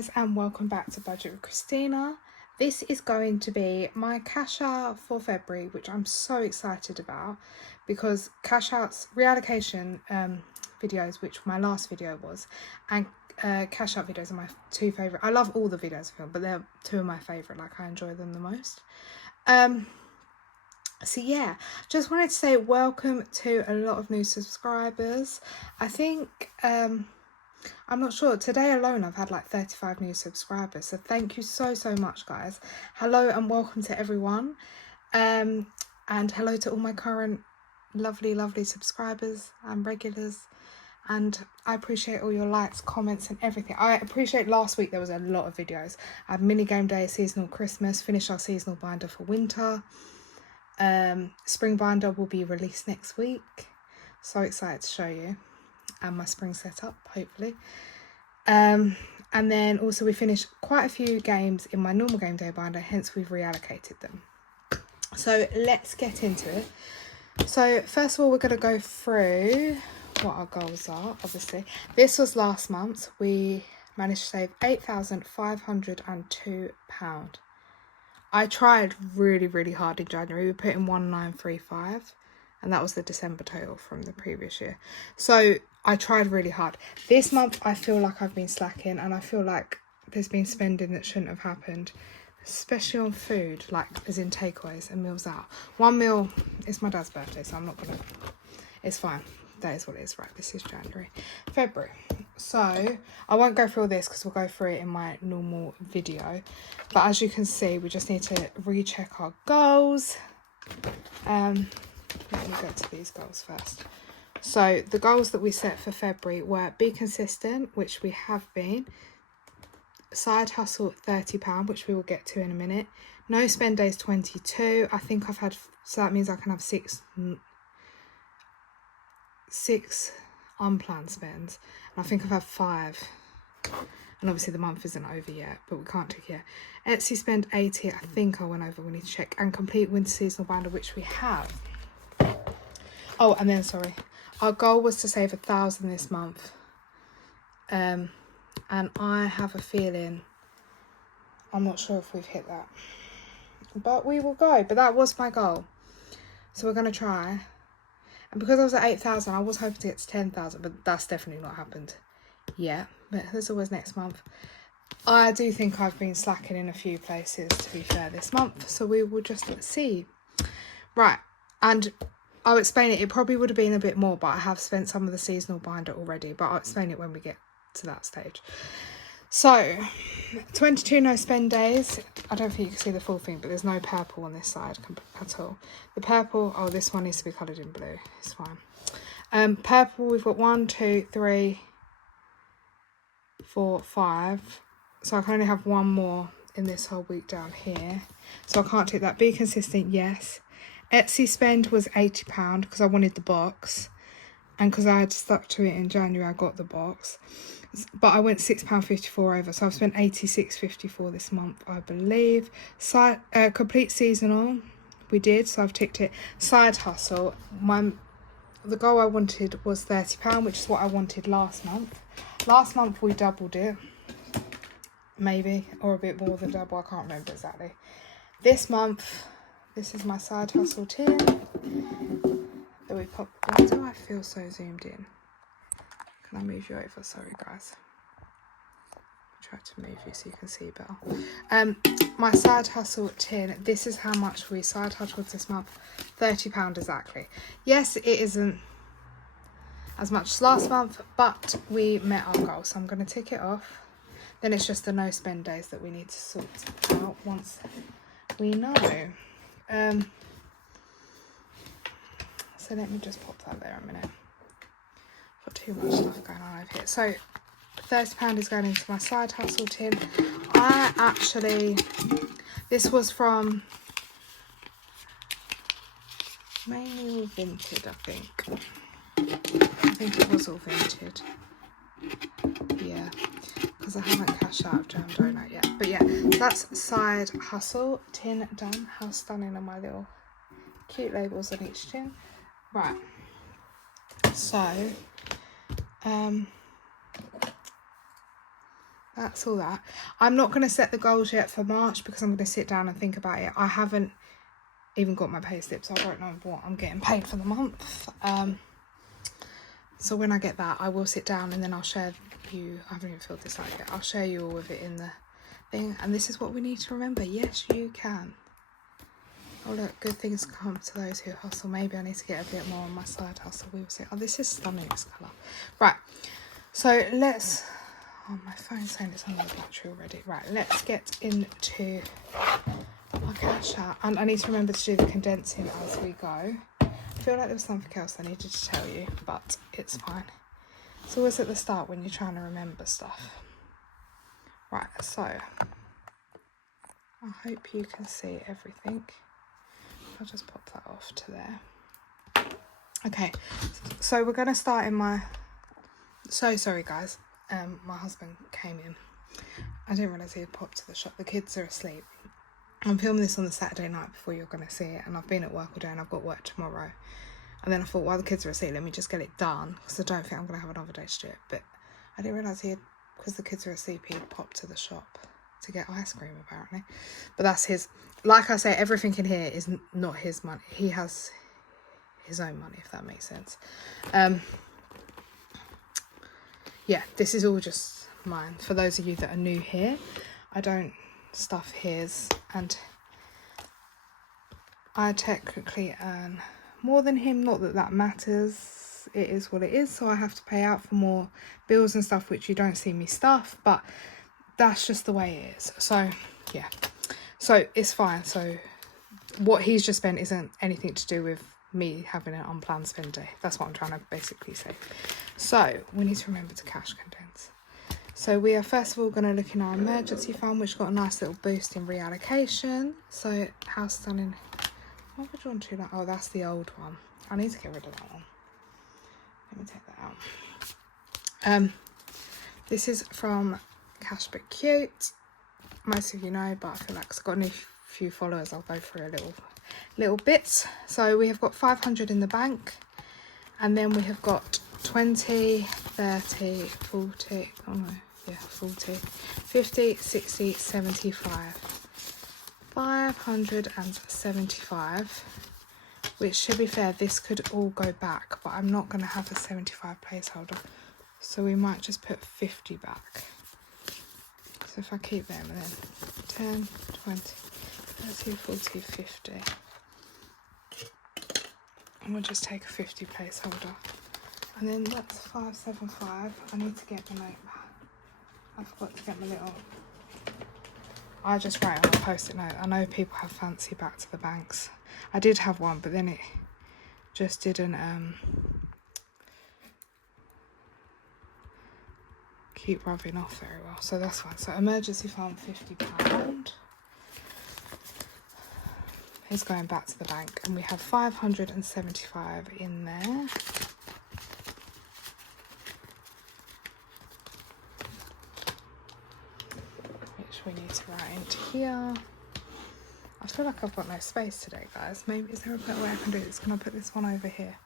guys, and welcome back to Budget with Christina. This is going to be my cash out for February, which I'm so excited about because cash outs, reallocation videos, which my last video was, and cash out videos are my two favourite. I love all the videos I film, but they're two of my favourite, like I enjoy them the most. So yeah, just wanted to say welcome to a lot of new subscribers. I think I'm not sure, today alone I've had like 35 new subscribers, so thank you so much, guys. Hello and welcome to everyone, and hello to all my current lovely subscribers and regulars, and I appreciate all your likes, comments and everything. I appreciate last week there was a lot of videos. I had mini game day, seasonal Christmas, finished our seasonal binder for winter. Spring binder will be released next week, so excited to show you, and my spring setup hopefully. And then also we finished quite a few games in my normal game day binder, hence we've reallocated them. So let's get into it. So first of all, we're going to go through what our goals are. Obviously this was last month. We managed to save £8,502. I tried really hard in January. We put in 1935, and that was the December total from the previous year. So I tried really hard. This month I feel like I've been slacking, and I feel like there's been spending that shouldn't have happened, especially on food, like as in takeaways and meals out. One meal, it's my dad's birthday, so I'm not gonna, it's fine. That is what it is. Right, this is February. So I won't go through all this because we'll go through it in my normal video. But as you can see, we just need to recheck our goals. Let me go to these goals first. So the goals that we set for February were be consistent, which we have been. Side hustle £30, which we will get to in a minute. No spend days 22. I think I've had, so that means I can have six unplanned spends, and I think I've had 5, and obviously the month isn't over yet, but we can't tick yet. Etsy spend 80, I think I went over, we need to check. And complete winter seasonal binder, which we have. Oh, and then sorry, our goal was to save 1,000 this month, and I have a feeling, I'm not sure if we've hit that, but we will go. But that was my goal, so we're going to try. And because I was at 8,000, I was hoping to get to 10,000, but that's definitely not happened yet. But there's always next month. I do think I've been slacking in a few places, to be fair, this month. So we will just see. Right, and I'll explain it. It probably would have been a bit more, but I have spent some of the seasonal binder already. But I'll explain it when we get to that stage. So, 22 no spend days. I don't think you can see the full thing, but there's no purple on this side at all. The purple, oh, this one needs to be coloured in blue. It's fine. Purple, we've got 1, 2, 3, 4, 5. So I can only have one more in this whole week down here. So I can't take that. Be consistent, yes. Etsy spend was £80 because I wanted the box. And because I had stuck to it in January, I got the box. But I went £6.54 over, so I've spent £86.54 this month, I believe. Complete seasonal, we did, so I've ticked it. Side hustle, the goal I wanted was £30, which is what I wanted last month. Last month we doubled it, maybe, or a bit more than double, I can't remember exactly. This month, this is my side hustle tin that we popped. Why do I feel so zoomed in? Can I move you over? Sorry, guys. Try to move you so you can see better. My side hustle tin. This is how much we side hustled this month. £30 exactly. Yes, it isn't as much as last month, but we met our goal. So I'm going to tick it off. Then it's just the no spend days that we need to sort out once we know. So let me just pop that there a minute. Got too much stuff going on over here. So £30 is going into my side hustle tin. I actually, this was from mainly all Vinted, I think it was all Vinted, yeah, because I haven't cashed out of Jam Donut yet. But yeah, that's side hustle tin done. How stunning are my little cute labels on each tin. Right, so that's all that. I'm not going to set the goals yet for March because I'm going to sit down and think about it. I haven't even got my pay slip, so I don't know what I'm getting paid for the month. So when I get that, I will sit down and then I'll share you. I haven't even filled this out yet. I'll share you all with it in the thing. And this is what we need to remember. Yes, you can. Oh look, good things come to those who hustle. Maybe I need to get a bit more on my side hustle. We will see. Oh, this is stunning, this colour. Right, so let's... Oh, my phone's saying it's on the battery already. Right, let's get into my cash out. And I need to remember to do the condensing as we go. I feel like there was something else I needed to tell you, but it's fine. It's always at the start when you're trying to remember stuff. Right, so I hope you can see everything. I'll just pop that off to there. Okay, so we're going to start in my... So sorry, guys. My husband came in. I didn't realise he had popped to the shop. The kids are asleep. I'm filming this on the Saturday night before you're going to see it, and I've been at work all day and I've got work tomorrow. And then I thought, while the kids are asleep, let me just get it done, because I don't think I'm going to have another day to do it. But I didn't realise because the kids were asleep, he had popped to the shop to get ice cream, apparently. But that's his... Like I say, everything in here is not his money. He has his own money, if that makes sense. Yeah, this is all just mine. For those of you that are new here, I don't stuff his, and I technically earn more than him. Not that that matters. It is what it is. So I have to pay out for more bills and stuff, which you don't see me stuff, but that's just the way it is. So yeah, so it's fine. So what he's just spent isn't anything to do with me having an unplanned spend day. That's what I'm trying to basically say. So we need to remember to cash condense. So we are first of all going to look in our emergency fund, which got a nice little boost in reallocation. So house stunning. What would you want to do? Oh, that's the old one. I need to get rid of that one. Let me take that out. This is from Cash But Cute. Most of you know, but I feel like I've got a few followers. I'll go through a little bits. So we have got 500 in the bank, and then we have got 20, 30, 40, oh no, yeah, 40, 50, 60, 75, 575, which, to be fair, this could all go back, but I'm not going to have a 75 placeholder, so we might just put 50 back. So if I keep them, and then 10, 20, 30, 40, 50, and we'll just take a 50 placeholder. And then that's 575. I need to get my notepad. I forgot to get my little... I just write on a post-it note. I know people have fancy back to the banks. I did have one, but then it just didn't keep rubbing off very well. So that's fine. So emergency fund, £50. Is going back to the bank. And we have 575 in there. We need to write into here. I feel like I've got no space today, guys. Maybe, is there a better way I can do this? Can I put this one over here?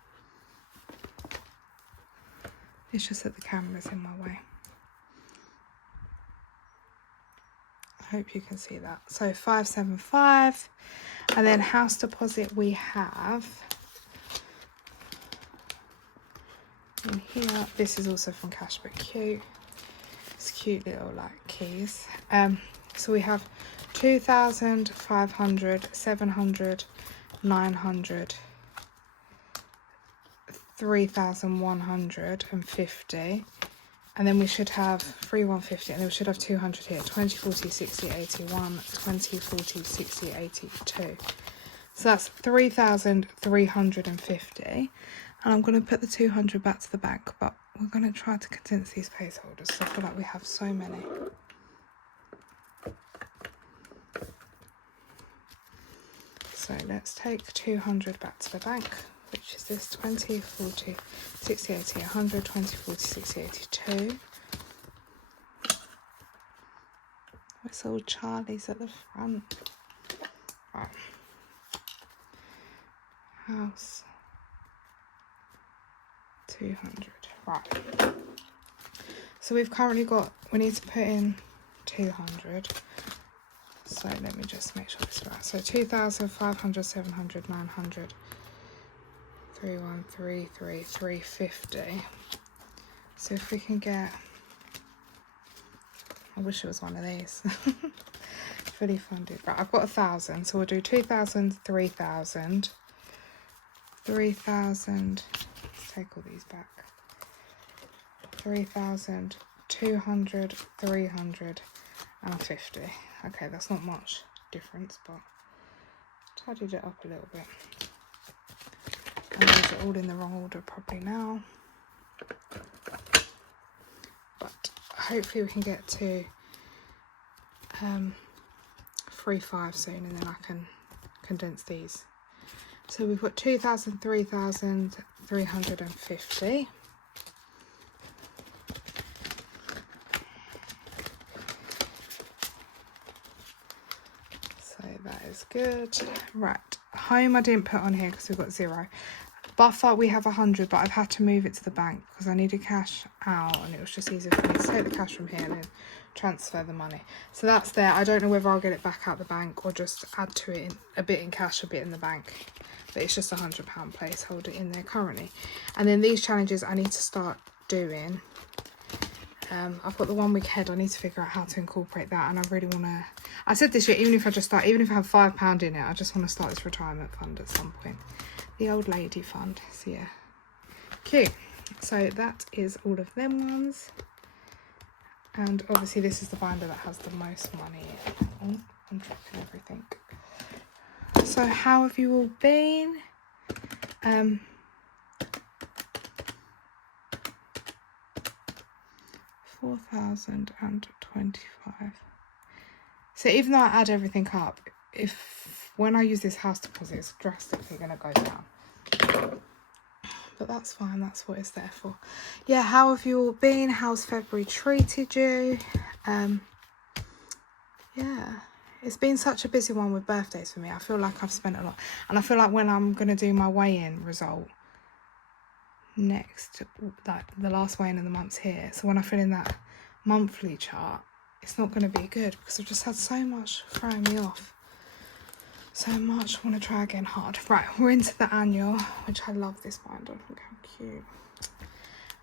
It's just that the camera's in my way. I hope you can see that. So 575, and then house deposit we have in here. This is also from Cash But Cute. It's cute little like keys. So we have 2,500, 700, 900, 3,150, and then we should have 3,150, and then we should have 200 here. 20, 40, 60, 81, 20, 40, 60, 82. So that's 3,350, and I'm going to put the 200 back to the bank, but we're going to try to condense these placeholders, so I feel like we have so many. So let's take 200 back to the bank, which is this 20, 40, 60, 80, 100, 20, 40, 60, 82. It's all Charlie's at the front. Right. House 200. Right. So we've currently got, we need to put in 200. So let me just make sure this is right. So 2,500, 700, 900, 3,133, 350. So if we can get, I wish it was one of these. Fully funded. Right, I've got 1,000. So we'll do 2,000, 3,000, 3,000. Let's take all these back. 3,000, 200, 300, and 50. Okay, that's not much difference, but tidied it up a little bit. And those are all in the wrong order probably now. But hopefully we can get to 3,500 soon, and then I can condense these. So we've got 2,000, 3,000, 350. So that is good. Right, home I didn't put on here because we've got 0. Buffer we have 100, but I've had to move it to the bank because I needed cash out, and it was just easier for me to take the cash from here and then transfer the money. So that's there. I don't know whether I'll get it back out the bank or just add to it a bit in cash, a bit in the bank. But it's just £100 placeholder in there currently. And then these challenges I need to start doing. I've got the 1 week head. I need to figure out how to incorporate that, and I really want to. I said this year, even if I have £5 in it, I just want to start this retirement fund at some point. The old lady fund. So yeah, cute. So that is all of them ones, and obviously this is the binder that has the most money in. I'm tracking everything. So how have you all been? 4,025. So even though I add everything up, when I use this house deposit, it's drastically going to go down. But that's fine, that's what it's there for. Yeah, how have you all been? How's February treated you? Yeah, it's been such a busy one with birthdays for me. I feel like I've spent a lot. And I feel like when I'm going to do my weigh-in result next, like the last weigh-in of the month's here. So when I fill in that monthly chart, it's not going to be good because I've just had so much throwing me off. So much. I want to try again hard. Right, we're into the annual, which I love this binder. Look how cute.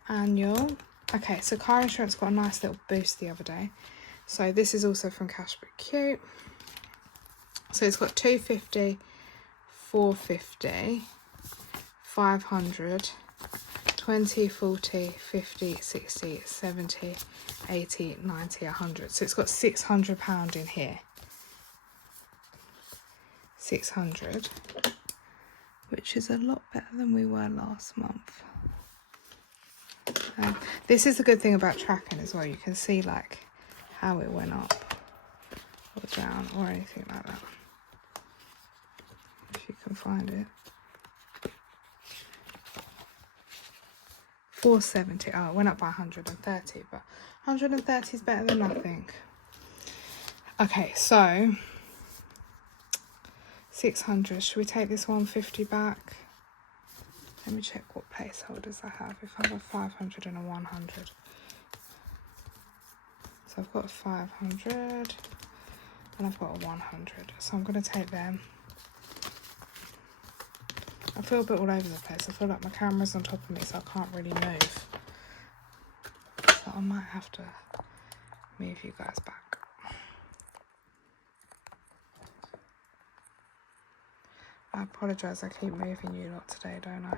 Annual. Okay, so car insurance got a nice little boost the other day. So this is also from Cash But Cute. So it's got 250, 450, 500, 20, 40, 50, 60, 70, 80, 90, 100. So it's got £600 in here. 600, which is a lot better than we were last month. This is the good thing about tracking as well. You can see like how it went up or down or anything like that, if you can find it. 470. Oh, it went up by 130, but 130 is better than nothing. Okay, so 600. Should we take this 150 back? Let me check what placeholders I have. If I have a 500 and a 100. So I've got a 500 and I've got a 100. So I'm going to take them. I feel a bit all over the place. I feel like my camera's on top of me, so I can't really move. So I might have to move you guys back. I apologise, I keep moving you lot today, don't I?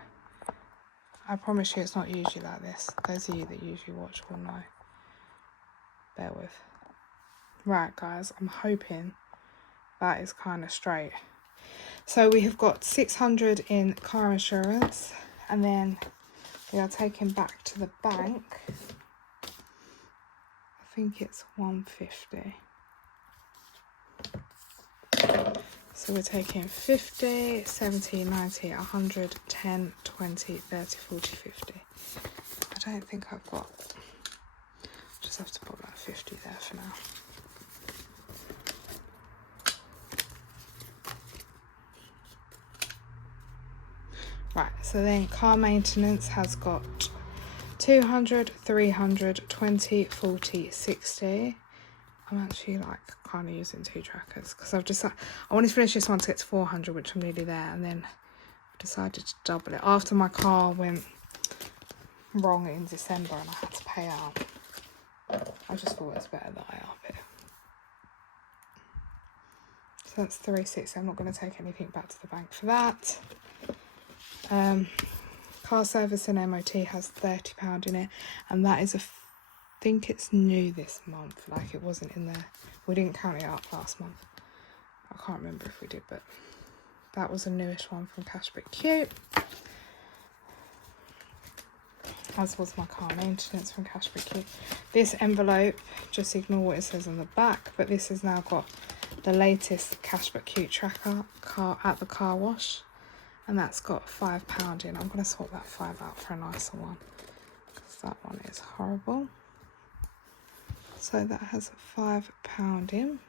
I promise you it's not usually like this. Those of you that usually watch will know. Bear with. Right, guys, I'm hoping that is kind of straight. So we have got 600 in car insurance, and then we are taking back to the bank. I think it's 150. So we're taking 50, 70, 90, 100, 10, 20, 30, 40, 50. I don't think I've got, just have to put like 50 there for now. Right, so then car maintenance has got 200, 300, 20, 40, 60. I'm actually like kind of using 2 trackers because I've just I wanted to finish this one to get to 400, which I'm nearly there, and then I decided to double it after my car went wrong in December and I had to pay out. I just thought it was better that I up it. So that's 360. I'm not going to take anything back to the bank for that. Car service and MOT has £30 in it, and that is I think it's new this month, like it wasn't in there. We didn't count it up last month. I can't remember if we did, but that was a newish one from Cashback Q. As was my car maintenance from Cashback Q. This envelope, just ignore what it says on the back, but this has now got the latest Cashback Q tracker at the car wash, and that's got £5 in. I'm going to sort that 5 out for a nicer one because that one is horrible. So that has £5 in.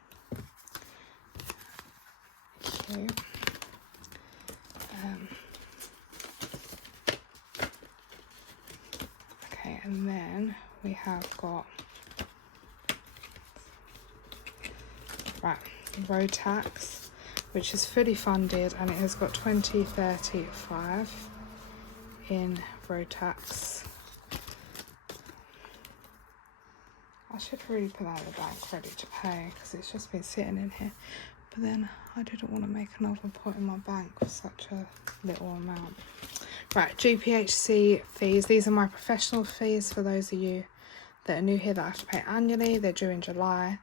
Cute. Okay, and then we have got road tax, which is fully funded, and it has got 20, 30, 5 in road tax. I should really put that in the bank ready to pay because it's just been sitting in here, but then I didn't want to make another point in my bank for such a little amount. Right, GPHC fees. These are my professional fees for those of you that are new here that I have to pay annually. They're due in July.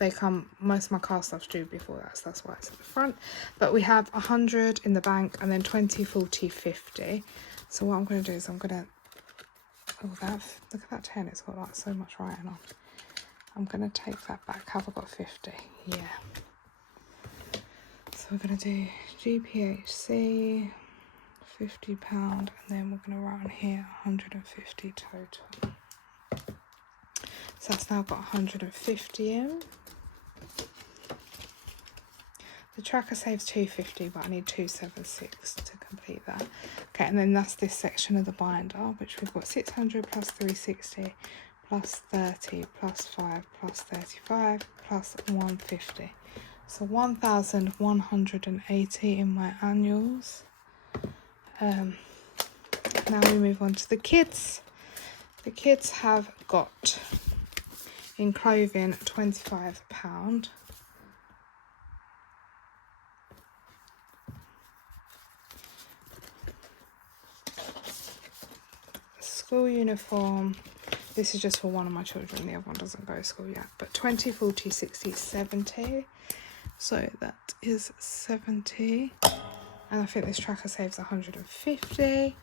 They come, most of my car stuff's due before that, so that's why it's at the front. But we have 100 in the bank and then 20, 40, 50. So what I'm going to do is I'm going to, look at that 10, it's got like so much writing on. I'm going to take that back. Have I got 50? Yeah. So we're going to do GPHC, £50, and then we're going to write on here 150 total. So that's now got 150 in. The tracker saves 250, but I need 276 to complete that. Okay, and then that's this section of the binder, which we've got 600 plus 360 plus 30 plus 5 plus 35 plus 150. So 1,180 in my annuals. Now we move on to the kids. The kids have got in clothing £25. School uniform, this is just for one of my children, the other one doesn't go to school yet, but 20, 40, 60, 70. So that is 70. And I think this tracker saves 150.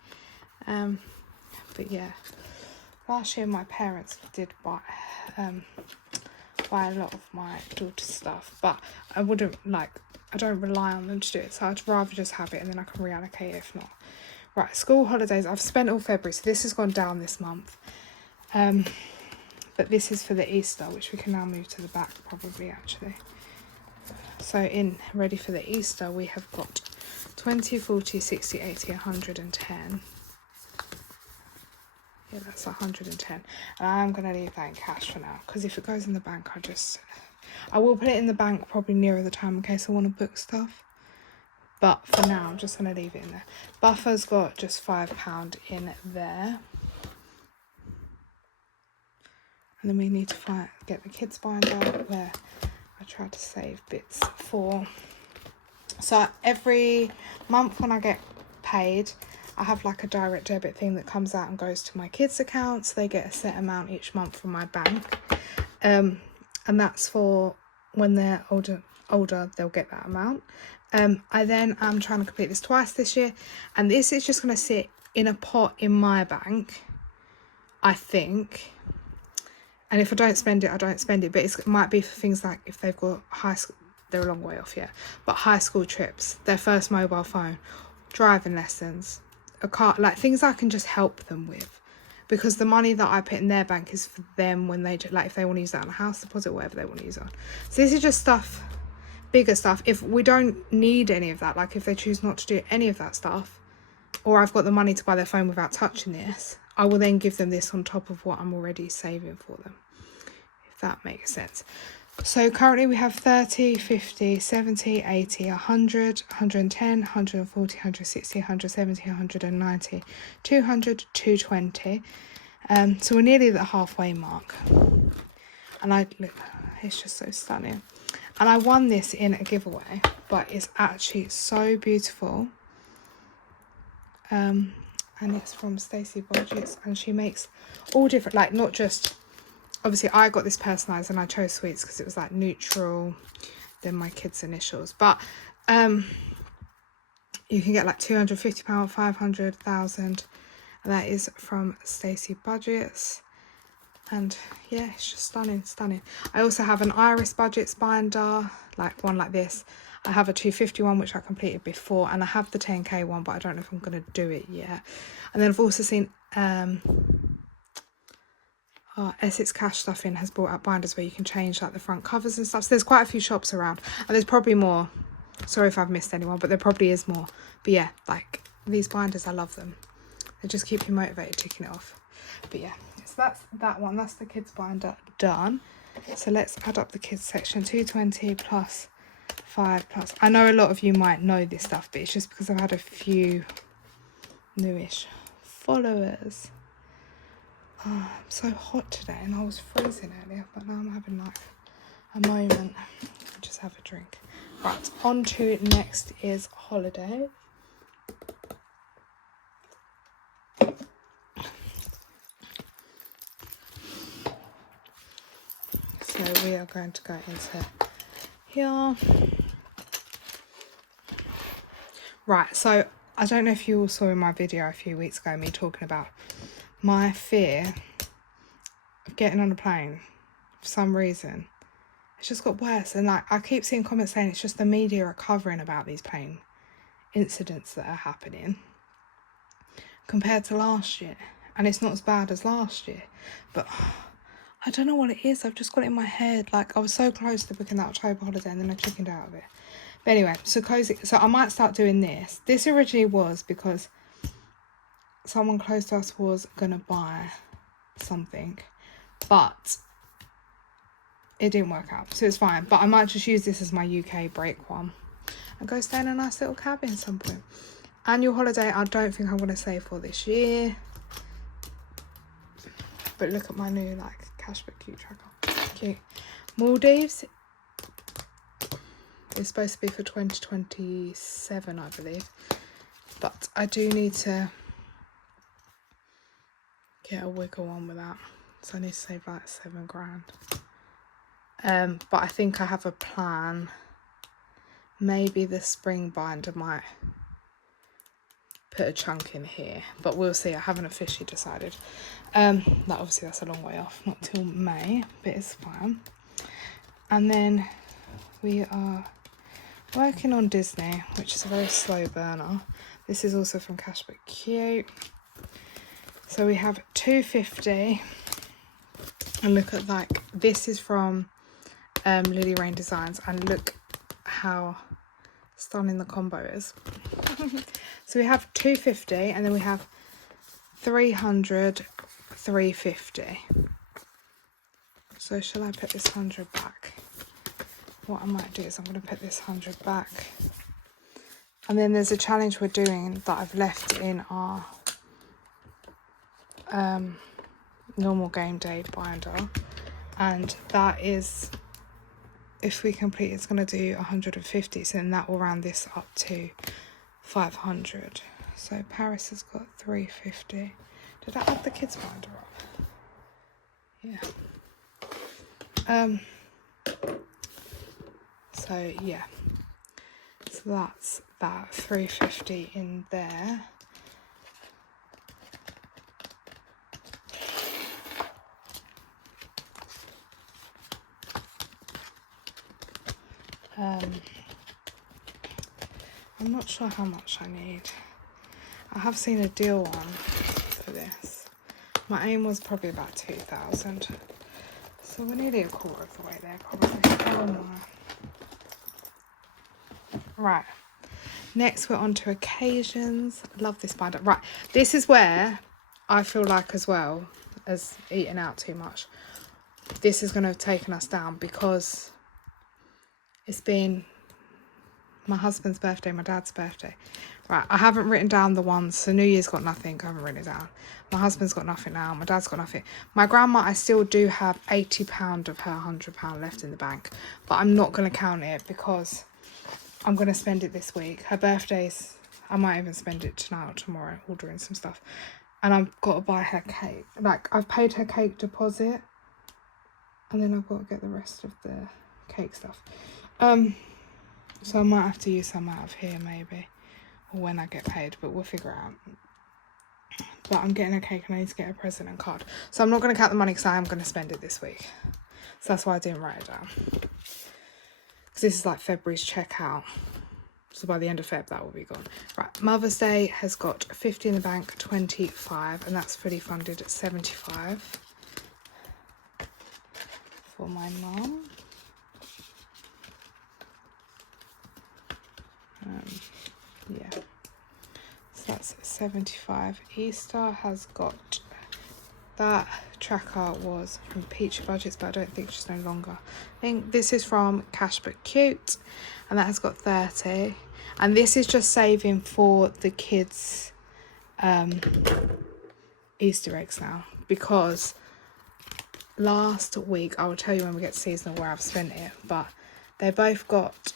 But yeah, last year my parents did buy a lot of my daughter's stuff, but I don't rely on them to do it, so I'd rather just have it and then I can reallocate it if not. Right, school holidays, I've spent all February, so this has gone down this month. But this is for the Easter, which we can now move to the back probably actually. So ready for the Easter, we have got 20, 40, 60, 80, 110. Yeah, that's 110. And I'm going to leave that in cash for now, because if it goes in the bank, I will put it in the bank probably nearer the time in case I want to book stuff. But for now, I'm just going to leave it in there. Buffer's got just £5 in there. And then we need to get the kids binder where I try to save bits for. So every month when I get paid, I have like a direct debit thing that comes out and goes to my kids' accounts. They get a set amount each month from my bank. And that's for when they're older, they'll get that amount. I then am trying to complete this twice this year, and this is just going to sit in a pot in my bank, I think. And if I don't spend it, I don't spend it. But it might be for things like if they've got high school, they're a long way off, yeah. But high school trips, their first mobile phone, driving lessons, a car, like things I can just help them with. Because the money that I put in their bank is for them when they, like if they want to use that on a house deposit, whatever they want to use it on. So this is just stuff, bigger stuff. If we don't need any of that, like if they choose not to do any of that stuff, or I've got the money to buy their phone without touching this, I will then give them this on top of what I'm already saving for them, if that makes sense. So currently we have 30, 50, 70, 80, 100, 110, 140, 160, 170, 190, 200, 220. So we're nearly at the halfway mark. And look, it's just so stunning. And I won this in a giveaway, but it's actually so beautiful. And it's from Stacey Budgets, and she makes all different, like, not just, obviously I got this personalised and I chose sweets because it was like neutral, then my kids' initials. But you can get like £250, 500, 1,000, and that is from Stacey Budgets. And yeah, it's just stunning, stunning. I also have an Iris Budgets binder, like one like this. I have a 250 one, which I completed before, and I have the 10k one, but I don't know if I'm going to do it yet. And then I've also seen Essex Cash Stuffing has brought out binders where you can change like the front covers and stuff. So there's quite a few shops around, and there's probably more. Sorry if I've missed anyone, but there probably is more. But yeah, like these binders, I love them. They just keep you motivated ticking it off. But yeah, so that's that one. That's the kids binder done. So let's add up the kids section. 220 plus 5 plus. I know a lot of you might know this stuff, but it's just because I've had a few newish followers. Oh, I'm so hot today, and I was freezing earlier, but now I'm having like a moment. I'll just have a drink. Right, on to next is holiday. So we are going to go into here. Right, so I don't know if you all saw in my video a few weeks ago me talking about my fear of getting on a plane for some reason. It's just got worse, and like I keep seeing comments saying it's just the media are covering about these plane incidents that are happening compared to last year, and it's not as bad as last year, but I don't know what it is. I've just got it in my head. Like, I was so close to booking that October holiday, and then I chickened out of it. But anyway, so cozy. So I might start doing this. This originally was because someone close to us was gonna buy something, but it didn't work out, so it's fine. But I might just use this as my UK break one and go stay in a nice little cabin at some point. Annual holiday, I don't think I'm gonna save for this year. But look at my new like Cashbook Cute tracker. Cute. Maldives is supposed to be for 2027, I believe. But I do need to get a wiggle on with that. So I need to save like £7,000. But I think I have a plan. Maybe the spring binder might put a chunk in here, but we'll see. I haven't officially decided. Obviously that's a long way off, not till May, but it's fine. And then we are working on Disney, which is a very slow burner. This is also from Cashbook Cute. So we have 250, and look at like this is from Lily Rain Designs, and look how stunning the combo is. So we have 250, and then we have 300, 350. So shall I put this 100 back? What I might do is I'm going to put this 100 back. And then there's a challenge we're doing that I've left in our normal game day binder. And that is, if we complete, it's going to do 150. So then that will round this up to 500. So Paris has got 350. Did I add the kids binder up? Yeah. So yeah. So that's that 350 in there. I'm not sure how much I need. I have seen a deal on for this. My aim was probably about 2,000. So we're nearly a quarter of the way there, probably. Oh my. Right. Next, we're on to occasions. Love this binder. Right, this is where I feel like, as well as eating out too much, this is going to have taken us down, because it's been my husband's birthday, my dad's birthday. Right, I haven't written down the ones. So New Year's got nothing. I haven't written it down. My husband's got nothing now. My dad's got nothing. My grandma, I still do have £80 of her £100 left in the bank. But I'm not going to count it, because I'm going to spend it this week. Her birthday's, I might even spend it tonight or tomorrow, ordering some stuff. And I've got to buy her cake. Like, I've paid her cake deposit. And then I've got to get the rest of the cake stuff. So I might have to use some out of here, maybe. Or when I get paid, but we'll figure it out. But I'm getting a cake and I need to get a present and card. So I'm not going to count the money, because I am going to spend it this week. So that's why I didn't write it down. Because this is like February's checkout. So by the end of Feb, that will be gone. Right, Mother's Day has got 50 in the bank, 25. And that's fully funded at 75. For my mum. Yeah. So that's 75. Easter has got, that tracker was from Peachy Budgets, but I don't think she's no longer. I think this is from Cash But Cute, and that has got 30. And this is just saving for the kids' Easter eggs now, because last week, I will tell you when we get to seasonal where I've spent it, but they both got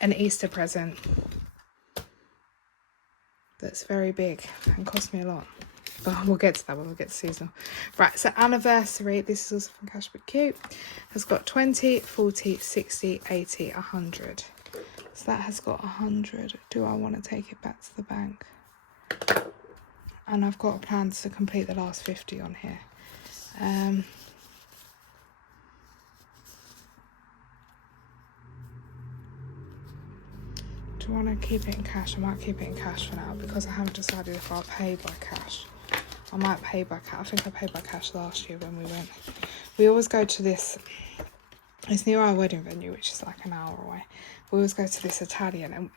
an Easter present that's very big and cost me a lot, but we'll get to that when we get to seasonal. Right, so anniversary, this is also from Cash But Cute, has got 20, 40, 60, 80, 100. So that has got 100. Do I want to take it back to the bank? And I've got plans to complete the last 50 on here. Do I want to keep it in cash? I might keep it in cash for now, because I haven't decided if I'll pay by cash. I might pay by cash. I think I paid by cash last year when we went. We always go to this, it's near our wedding venue, which is like an hour away. We always go to this Italian, and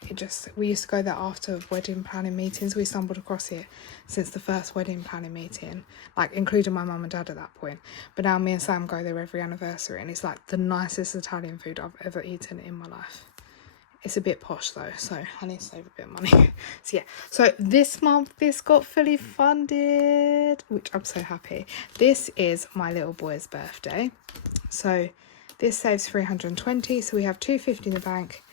we used to go there after wedding planning meetings. We stumbled across it since the first wedding planning meeting, like including my mum and dad at that point. But now me and Sam go there every anniversary, and it's like the nicest Italian food I've ever eaten in my life. It's a bit posh though, so I need to save a bit of money. So yeah, so this month this got fully funded, which I'm so happy. This is my little boy's birthday, so this saves 320. So we have 250 in the bank,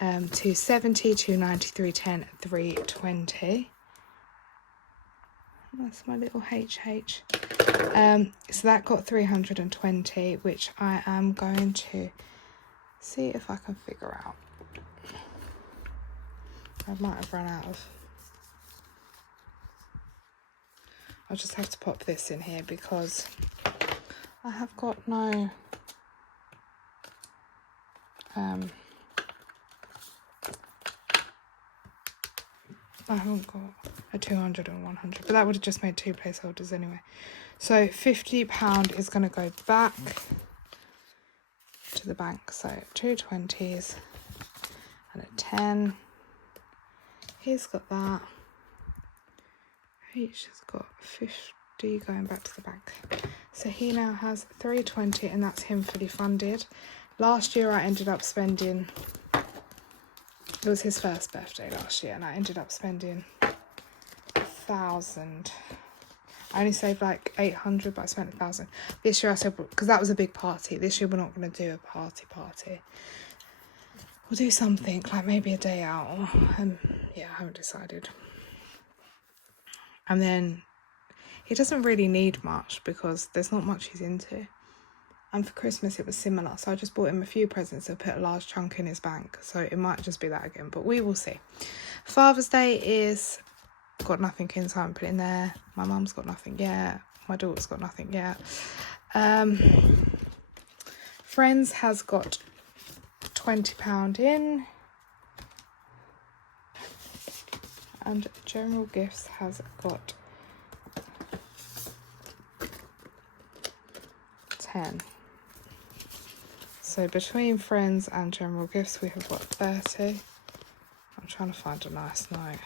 270, 290, 310, 320. That's my little HH. So that got 320, which I am going to see if I can figure out. I might have run out of. I'll just have to pop this in here, because I have got no I haven't got a 200 and 100, but that would have just made two placeholders anyway. So £50 is going to go back to the bank. So 2 20s and a 10. He's got that. H has got 50 going back to the bank. So he now has 320, and that's him fully funded. Last year I ended up spending, it was his first birthday last year, and I ended up spending 1,000. I only saved like 800, but I spent 1,000. This year I said, because that was a big party. This year we're not going to do a party. We'll do something, like maybe a day out. Yeah, I haven't decided. And then he doesn't really need much, because there's not much he's into. And for Christmas it was similar, so I just bought him a few presents and put a large chunk in his bank. So it might just be that again, but we will see. Father's Day is got nothing in, so I haven't put it in there. My mum's got nothing yet. My daughter's got nothing yet. Friends has got £20 in. And General Gifts has got 10. So between Friends and General Gifts we have got 30. I'm trying to find a nice note.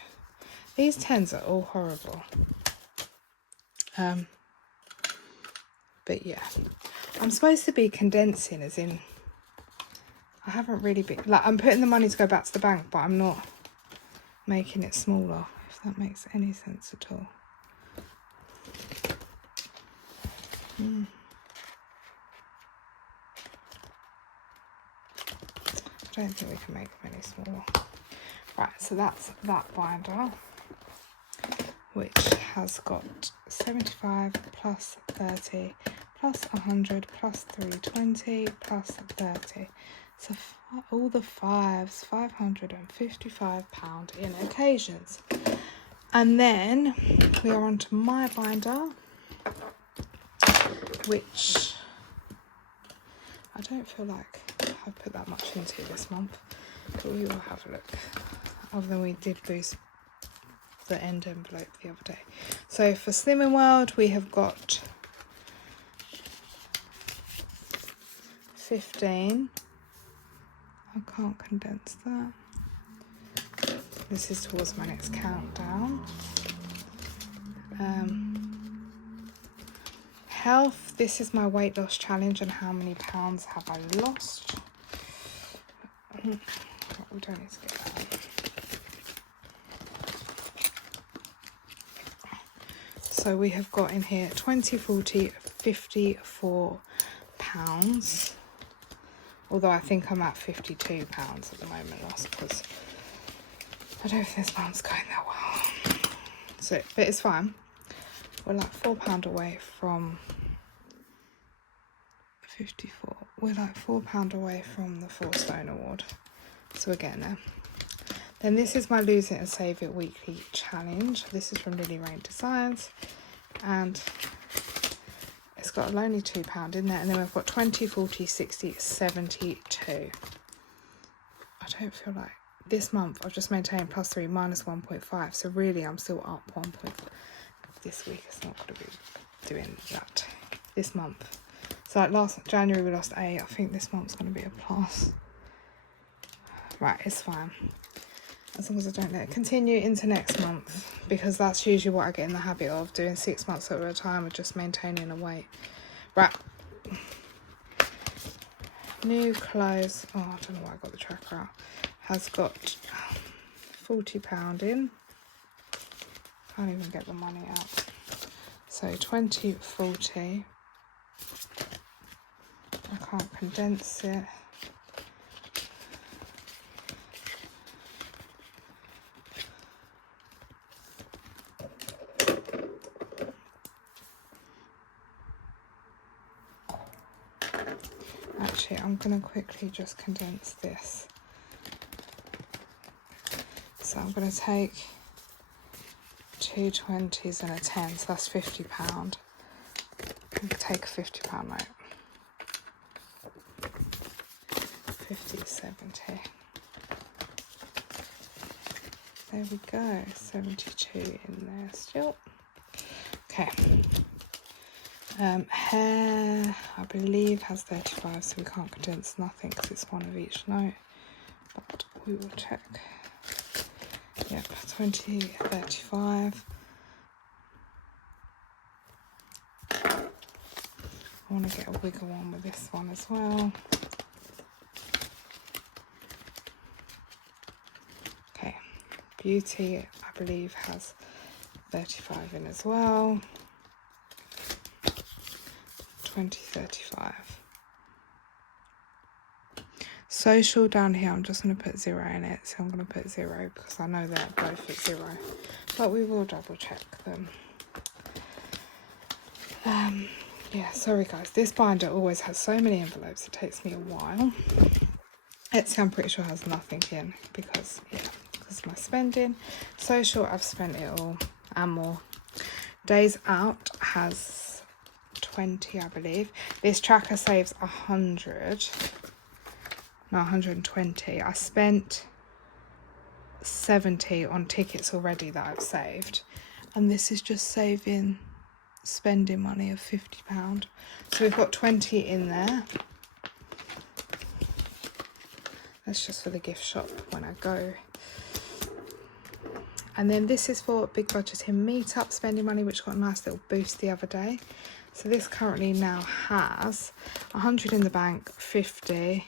These 10s are all horrible. But yeah, I'm supposed to be condensing, as in I haven't really been, like, I'm putting the money to go back to the bank, but I'm not making it smaller, if that makes any sense at all. I don't think we can make them any smaller. Right, so that's that binder, which has got 75 plus 30 plus 100 plus 320 plus 30. So all the fives, £555 in occasions. And then we are on to my binder, which I don't feel like I've put that much into this month, but we will have a look. Other than we did boost the end envelope the other day. So for Slimming World, we have got 15. I can't condense that. This is towards my next countdown. Health, this is my weight loss challenge and how many pounds have I lost. We don't need to get that on. So we have got in here 20, 40, 54 pounds. Although I think I'm at 52 pounds at the moment lost, because I don't think this month's going that well. So, but it's fine. We're like £4 away from 54. We're like £4 away from the 4 Stone Award. So we're getting there. Then this is my Lose It and Save It weekly challenge. This is from Lily Rain Designs. And it's got only £2 in there. And then we've got 20, 40, 60, 72. I don't feel like this month I've just maintained +3 minus 1.5. So really I'm still up 1.5. This week it's not going to be doing that this month. So like last January we lost 8. I think this month's going to be a plus. Right, it's fine. As long as I don't let it continue into next month, because that's usually what I get in the habit of, doing 6 months at a time of just maintaining a weight. Right. New clothes. Oh, I don't know why I got the tracker out. Has got £40 in. Can't even get the money out. So 20, 40. I can't condense it. Actually, I'm going to quickly just condense this. So I'm going to take 2 20s and a 10, so that's £50. I'm going to take a £50 note. 50, 70. There we go, 72 in there still. Okay. Hair, I believe, has 35, so we can't condense nothing because it's one of each note. But we will check. Yep, 20, 35. I want to get a wiggle one with this one as well. Okay, Beauty, I believe, has 35 in as well. 20, 35. Social down here, I'm just going to put 0 in it. So I'm going to put 0 because I know they're both at 0. But we will double check them. Yeah, sorry guys. This binder always has so many envelopes. It takes me a while. Etsy, I'm pretty sure, has nothing in because, yeah, because of my spending. Social, I've spent it all and more. Days Out has 20, I believe. This tracker saves 100. No, 120. I spent 70 on tickets already that I've saved. And this is just spending money of £50. So we've got 20 in there. That's just for the gift shop when I go. And then this is for Big Budgeting Meetup spending money, which got a nice little boost the other day. So this currently now has 100 in the bank, 50,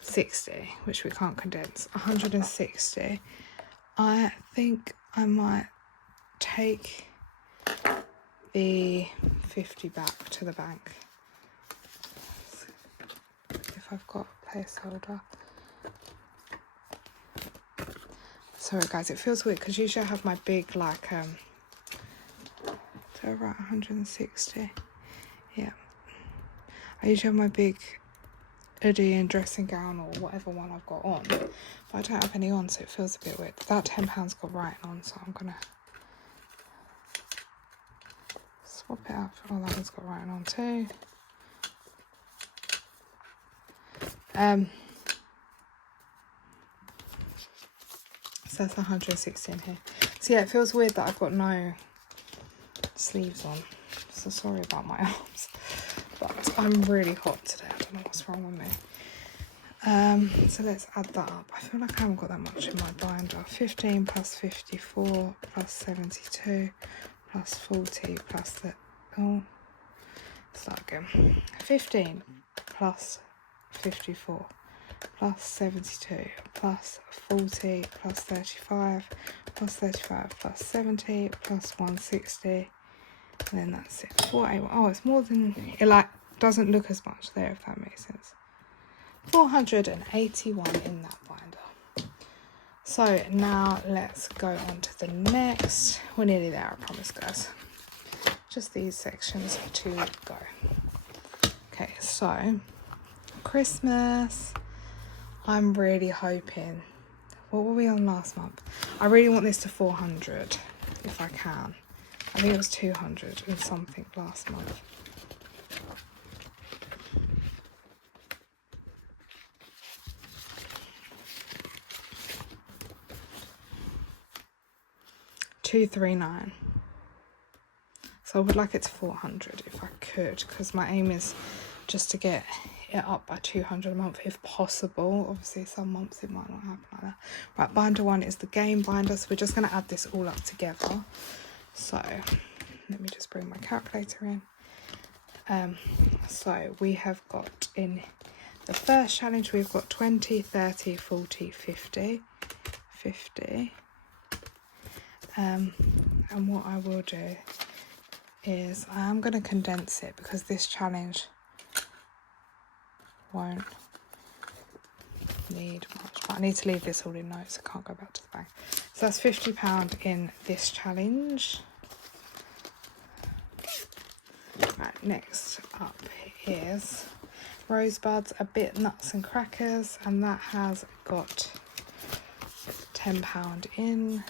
60, which we can't condense, 160. I think I might take the 50 back to the bank if I've got a placeholder. Sorry guys, it feels weird because usually I have my big like so right, 160. Yeah, I usually have my big hoodie and dressing gown or whatever one I've got on, but I don't have any on, so it feels a bit weird. That £10 got writing on, so I'm gonna swap it out. Oh, that one's got writing on too. So that's 160 in here. So yeah, it feels weird that I've got no sleeves on. So sorry about my arms, but I'm really hot today. I don't know what's wrong with me. So let's add that up. I feel like I haven't got that much in my binder. 15 plus 54 plus 72 plus 40 plus the... Oh, start again. 15 plus 54 plus 72 plus 40 plus 35 plus 35 plus 70 plus 160, and then that's it. 481. Oh, it's more than it, like doesn't look as much there, if that makes sense. 481 in that binder. So now let's go on to the next. We're nearly there, I promise guys. Just these sections to go. Okay, so Christmas, I'm really hoping, what were we on last month? I really want this to 400 if I can. I think it was 200 and something last month. $239. So I would like it to 400 if I could, because my aim is just to get it up by 200 a month if possible. Obviously some months it might not happen like that. Right, binder one is the game binder, so we're just going to add this all up together. So let me just bring my calculator in. So we have got in the first challenge, we've got 20, 30, 40, 50. And what I will do is I am going to condense it because this challenge won't need much, but I need to leave this all in notes. I can't go back to the bank. So that's £50 in this challenge. Right, next up is Rosebuds, a bit nuts and crackers, and that has got £10 in.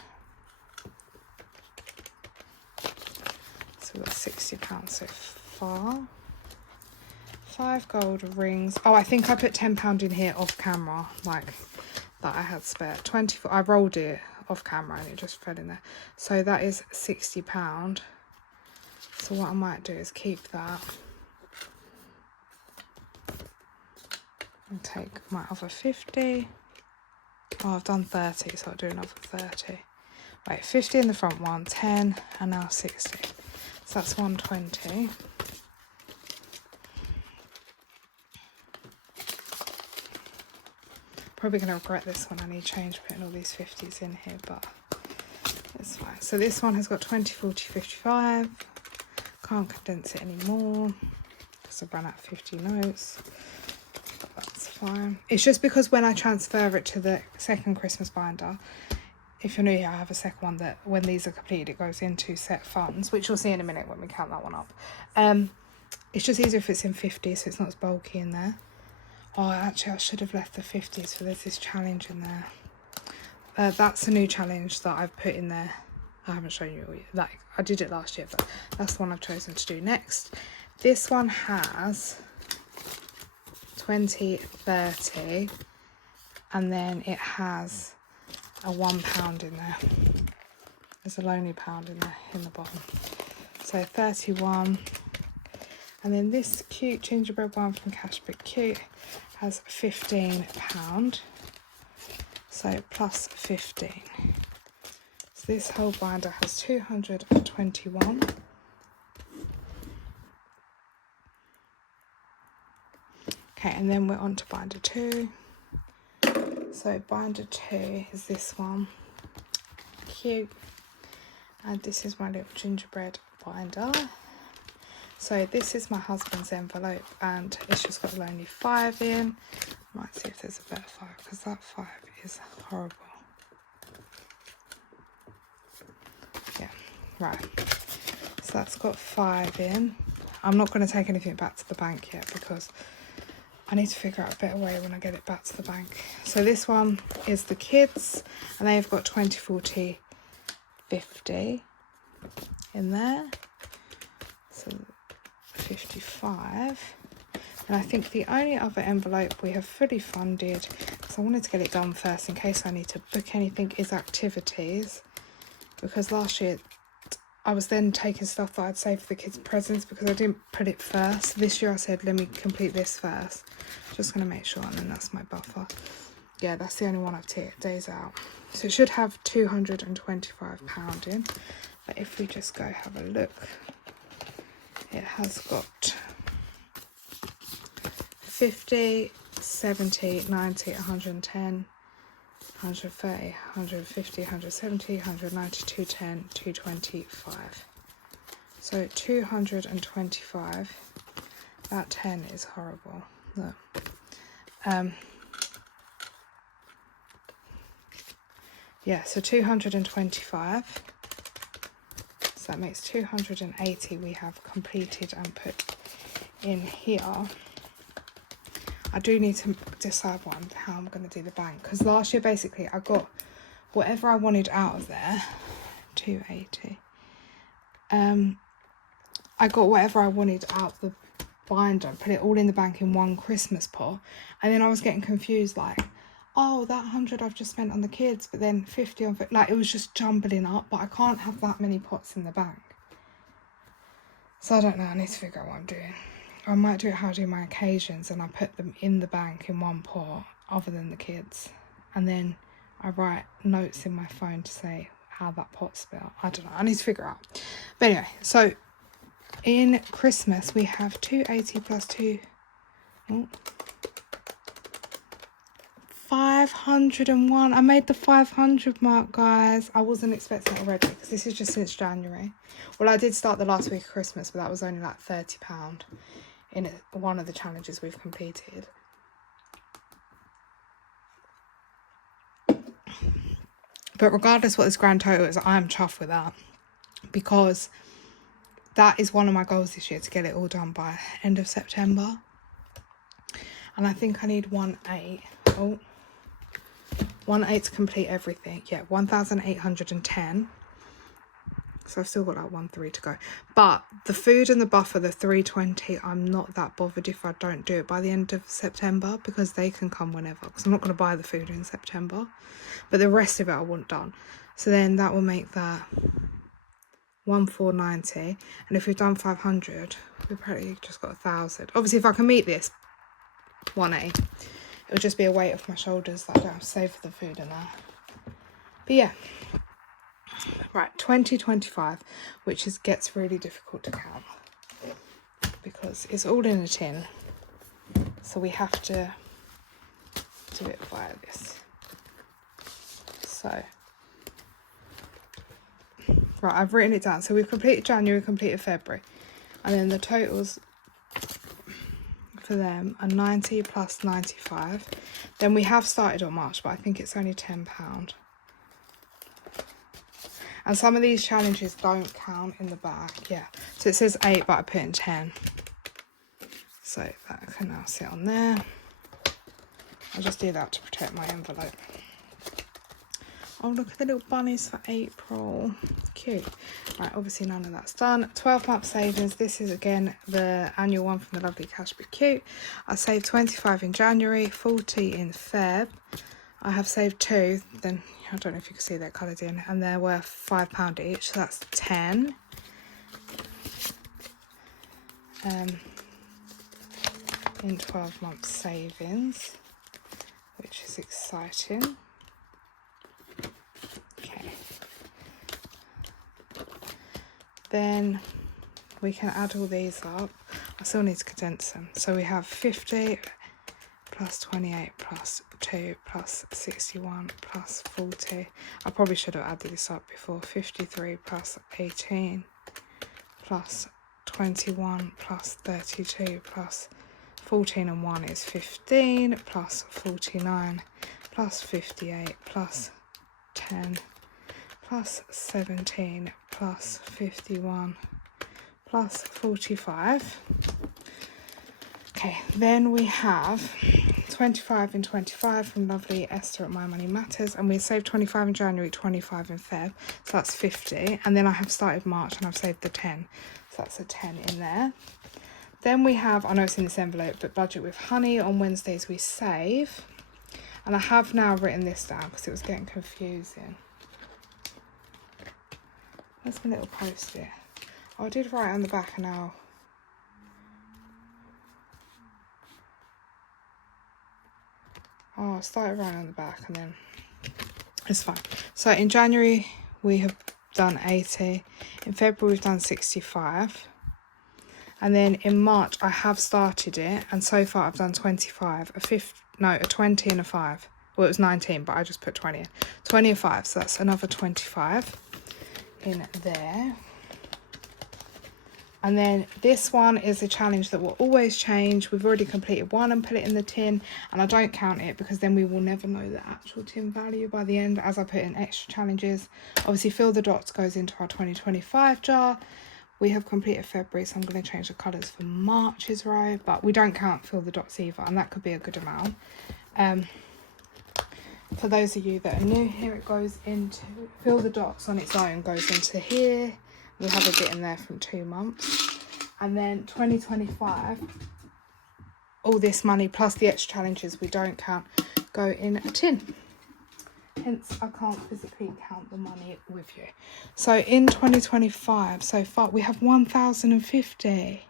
So we've got £60 so far. 5 gold rings. Oh, I think I put £10 in here off camera, like that I had spare. 24. I rolled it off camera and it just fell in there. So that is £60. So what I might do is keep that and take my other 50. Oh, I've done 30, so I'll do another 30. Wait, 50 in the front one, 10, and now 60. So that's 120. Probably going to regret this one. I need to change putting all these 50s in here, but it's fine. So this one has got 20, 40, 55. Can't condense it anymore because I've run out of 50 notes. But that's fine. It's just because when I transfer it to the second Christmas binder, if you're new here, I have a second one that when these are completed, it goes into set funds, which you'll see in a minute when we count that one up. It's just easier if it's in 50, so it's not as bulky in there. Oh, actually, I should have left the 50s for there's this challenge in there. That's a new challenge that I've put in there. I haven't shown you all yet. Like, I did it last year, but that's the one I've chosen to do next. This one has 20, 30, and then it has a £1 in there. There's a lonely pound in there in the bottom. So 31. And then this cute gingerbread one from Cash But Cute has £15. So plus 15. So this whole binder has 221. Okay, and then we're on to binder 2. So binder 2 is this one. Cute. And this is my little gingerbread binder. So this is my husband's envelope, and it's just got only 5 in. Might see if there's a better 5, because that 5 is horrible. Yeah, right. So that's got 5 in. I'm not going to take anything back to the bank yet, because I need to figure out a better way when I get it back to the bank. So this one is the kids, and they've got 20, 40, 50 in there. So 55. And I think the only other envelope we have fully funded, because I wanted to get it done first in case I need to book anything, is activities. Because last year I was then taking stuff that I'd saved for the kids' presents because I didn't put it first. This year I said, let me complete this first. Just going to make sure, and then that's my buffer. Yeah, that's the only one I've ticked, days out. So it should have £225 in. But if we just go have a look, it has got 50, 70, 90, 110, 130, 150, 170, 190, 210, 225. So 225. That 10 is horrible. Look. Yeah, so 225. So that makes 280 we have completed and put in here. I do need to decide how I'm going to do the bank, because last year basically I got whatever I wanted out of there. 280. I got whatever I wanted out of the binder, put it all in the bank in one Christmas pot, and then I was getting confused, like, oh, that 100 I've just spent on the kids, but then 50 on it. Like, it was just jumbling up, but I can't have that many pots in the bank. So I don't know, I need to figure out what I'm doing. I might do it how I do my occasions, and I put them in the bank in one pot other than the kids, and then I write notes in my phone to say how that pot's spelled. I don't know, I need to figure out. But anyway, so in Christmas we have 280 plus 2, 501. I made the 500 mark, guys. I wasn't expecting it already, because this is just since January. Well, I did start the last week of Christmas, but that was only like £30 in one of the challenges we've completed. But regardless what this grand total is, I am chuffed with that, because that is one of my goals this year, to get it all done by end of September. And I think I need 1.8. Oh, 1.8 to complete everything. Yeah, 1,810. So I've still got like 1.3 to go. But the food and the buffer, the 320, I'm not that bothered if I don't do it by the end of September, because they can come whenever, because I'm not going to buy the food in September. But the rest of it I want done. So then that will make that 1,490. And if we've done 500, we've probably just got 1,000. Obviously, if I can meet this 1.8, it'll just be a weight off my shoulders that I don't have to save for the food and that. But yeah. Right, 2025, which gets really difficult to count, because it's all in a tin. So we have to do it via this. So, right, I've written it down. So we've completed January, completed February. And then the totals for them are 90 plus 95. Then we have started on March, but I think it's only £10. And some of these challenges don't count in the back. Yeah, so it says 8, but I put in 10. So that can now sit on there. I'll just do that to protect my envelope. Oh, look at the little bunnies for April. Cute. Right, obviously none of that's done. 12-month savings. This is, again, the annual one from the lovely Cash Be Cute. I saved 25 in January, 40 in Feb. I have saved 2, then I don't know if you can see that coloured in, and they're worth £5 each, so that's 10. In 12-month savings, which is exciting. Okay, Then we can add all these up. I still need to condense them. So we have 50 plus 28 plus 2 plus 61 plus 40. I probably should have added this up before. 53 plus 18 plus 21 plus 32 plus 14 and 1 is 15 plus 49 plus 58 plus 10 plus 17 plus 51 plus 45. Okay, then we have 25 and 25 from lovely Esther at My Money Matters, and we saved 25 in January, 25 in Feb, so that's 50. And then I have started March and I've saved the 10, so that's a 10 in there. Then we have, I know it's in this envelope, but Budget with Honey. On Wednesdays we save, and I have now written this down because it was getting confusing. Where's my little post-it? Oh, I did write it on the back and now. Oh, I started writing on the back and then it's fine. So in January we have done 80. In February we've done 65. And then in March I have started it, and so far I've done 25, a 20 and a 5. Well, it was 19, but I just put 20 in. 20 and 5, so that's another 25 in there. And then this one is a challenge that will always change. We've already completed one and put it in the tin, and I don't count it because then we will never know the actual tin value by the end as I put in extra challenges. Obviously, Fill the Dots goes into our 2025 jar. We have completed February, so I'm going to change the colours for March's row, but we don't count Fill the Dots either, and that could be a good amount. For those of you that are new here, it goes into Fill the Dots on its own, goes into here. We have a bit in there from 2 months. And then 2025, all this money plus the extra challenges we don't count go in a tin. Hence, I can't physically count the money with you. So in 2025, so far, we have 1,050.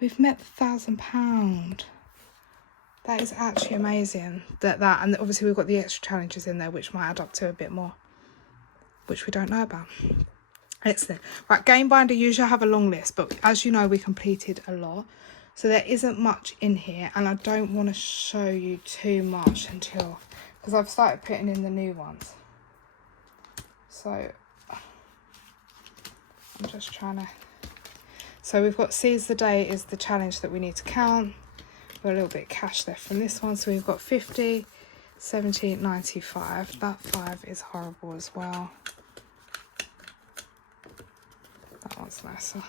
We've met the £1,000. That is actually amazing. And obviously we've got the extra challenges in there, which might add up to a bit more, which we don't know about. Excellent. Right, Game Binder, usually I have a long list, but as you know, we completed a lot. So there isn't much in here, and I don't want to show you too much until, because I've started putting in the new ones. So I'm just trying to, so we've got Seize the Day is the challenge that we need to count. We've got a little bit of cash left from this one. So we've got 50, 70, 95. That 5 is horrible as well. That one's nicer.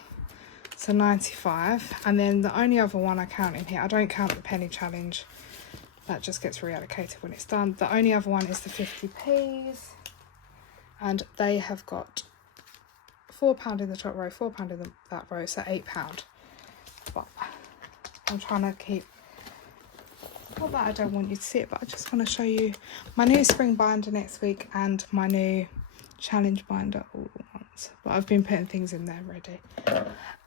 So 95. And then the only other one I count in here, I don't count the penny challenge. That just gets reallocated when it's done. The only other one is the 50p's. And they have got £4 in the top row, £4 in that row, so £8. But I'm trying to keep, not that I don't want you to see it, but I just want to show you my new spring binder next week and my new challenge binder all at once. But I've been putting things in there already.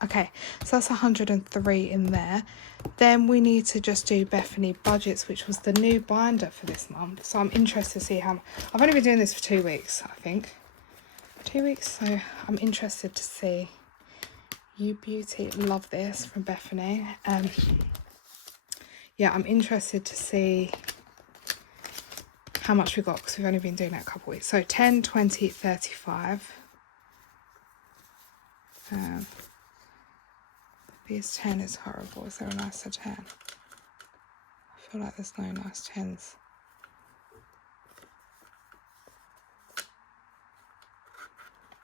Okay, so that's 103 in there. Then we need to just do Bethany Budgets, which was the new binder for this month. So I'm interested to see how, I've only been doing this for 2 weeks, I think. 2 weeks, so I'm interested to see. You Beauty, love this from Bethany. Yeah, I'm interested to see how much we got because we've only been doing it a couple of weeks. So 10, 20, 35. These 10 is horrible. Is there a nicer 10? I feel like there's no nice 10s.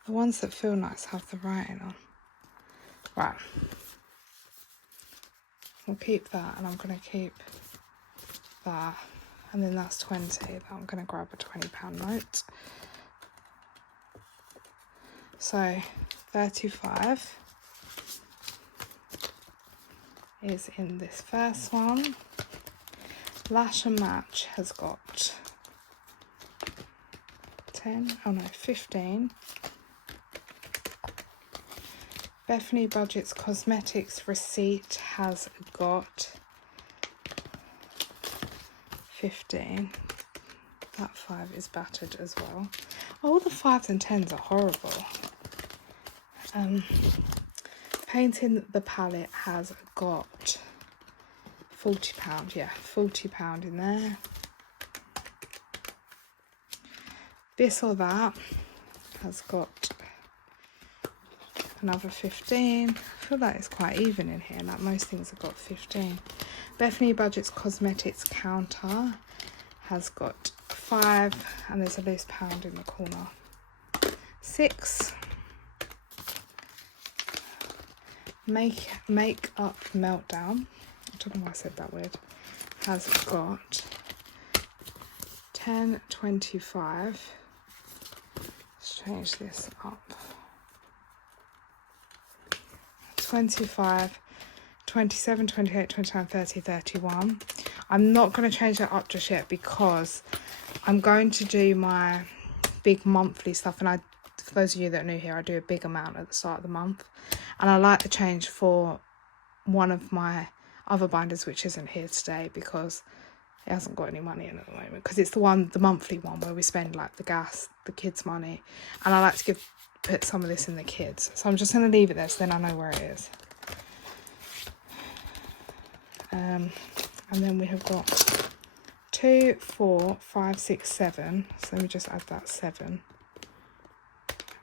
The ones that feel nice have the writing on. Right. We'll keep that, and I'm going to keep that. And then that's 20. I'm going to grab a £20 note. So 35 is in this first one. Lash and Match has got 10, oh no, 15. Bethany Budgets Cosmetics Receipt has got 15. That 5 is battered as well. All the 5s and 10s are horrible. Painting the palette has got £40, yeah, £40 in there. This or That has got another 15. I feel like it's quite even in here, like most things have got 15. Bethany Budget's Cosmetics counter has got 5, and there's a loose pound in the corner. 6. Makeup Meltdown, I don't know why I said that word, has got 10, 25. Let's change this up. 25, 27, 28, 29, 30, 31. I'm not going to change that up just yet because I'm going to do my big monthly stuff, and for those of you that are new here, I do a big amount at the start of the month, and I like to change for one of my other binders which isn't here today because it hasn't got any money in at the moment, because it's the monthly one where we spend like the gas, the kids' money, and I like to put some of this in the kids, so I'm just going to leave it there so then I know where it is. And then we have got 2, 4, 5, 6, 7, so let me just add that 7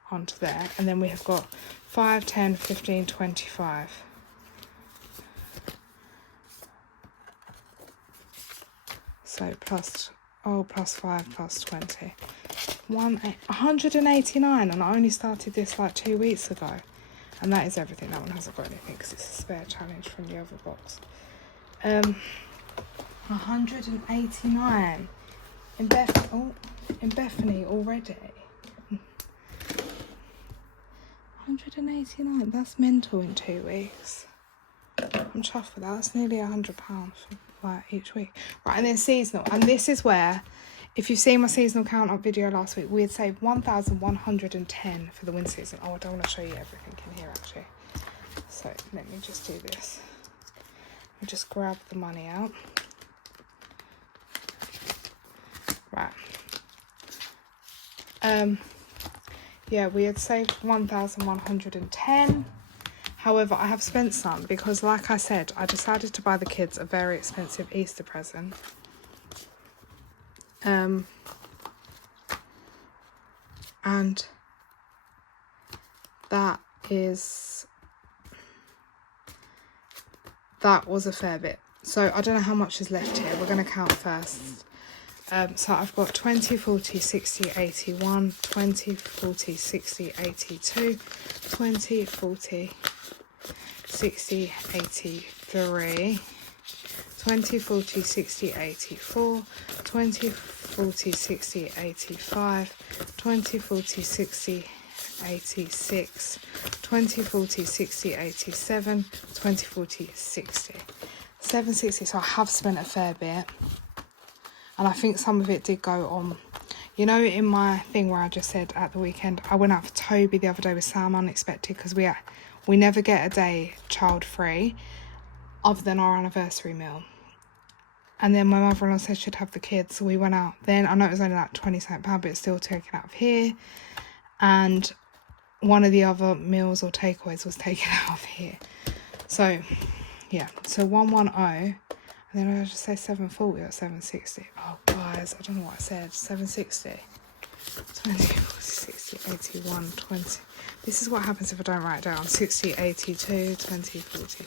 onto there, and then we have got 5, 10, 15, 25. So plus 5 plus 20. 189, and I only started this like 2 weeks ago. And that is everything. That one hasn't got anything because it's a spare challenge from the other box. 189 in Bethany already. 189, that's mental in 2 weeks. I'm chuffed with that. That's nearly £100 for like each week. Right, and then seasonal. And this is where, if you've seen my seasonal count up video last week, we had saved 1,110 for the winter season. Oh, I don't want to show you everything in here actually. So let me just do this. I'll just grab the money out. Right. Yeah, we had saved 1,110. However, I have spent some because, like I said, I decided to buy the kids a very expensive Easter present. And that was a fair bit. So I don't know how much is left here. We're going to count first. So I've got 20, 40, 60, 81, 20, 40, 60, 82, 20, 40, 60, 83, 20, 40, 60, 84, 20, 40, 60, 85, 20, 40, 60, 86, 20, 40, 60, 87, 20, 40, 60. 760, so I have spent a fair bit. And I think some of it did go on, you know, in my thing where I just said at the weekend, I went out for Toby the other day with Sam unexpected because we never get a day child free other than our anniversary meal. And then my mother-in-law said she'd have the kids, so we went out then. I know it was only like £20, but it's still taken out of here. And one of the other meals or takeaways was taken out of here. So, yeah, so 110. And then I just say 740 or 760. Oh, guys, I don't know what I said. 760. 20, 40, 60, 81, 20. This is what happens if I don't write it down. 60, 82, 20, 40,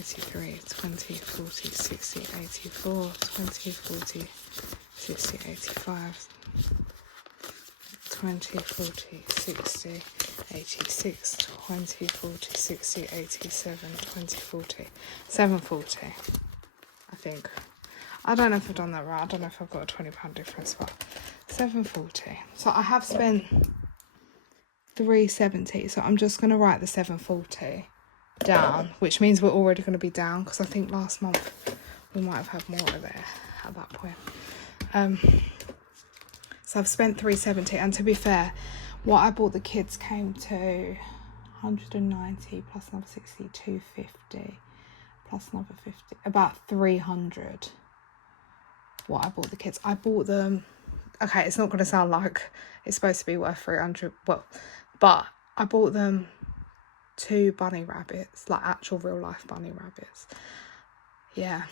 83, 20, 40, 60, 84, 20, 40, 60, 85, 20, 40, 60, 86, 20, 40, 60, 87, 20, 40, 740. I think. I don't know if I've done that right. I don't know if I've got a £20 difference, but 740. So I have spent 370. So I'm just going to write the 740 down, which means we're already going to be down because I think last month we might have had more there at that point. So I've spent 370, and to be fair, what I bought the kids came to 190 plus another 60, 250. Plus another 50, about 300. What I bought the kids, I bought them. Okay, it's not going to sound like it's supposed to be worth 300. Well, but I bought them 2 bunny rabbits, like actual real life bunny rabbits. Yeah,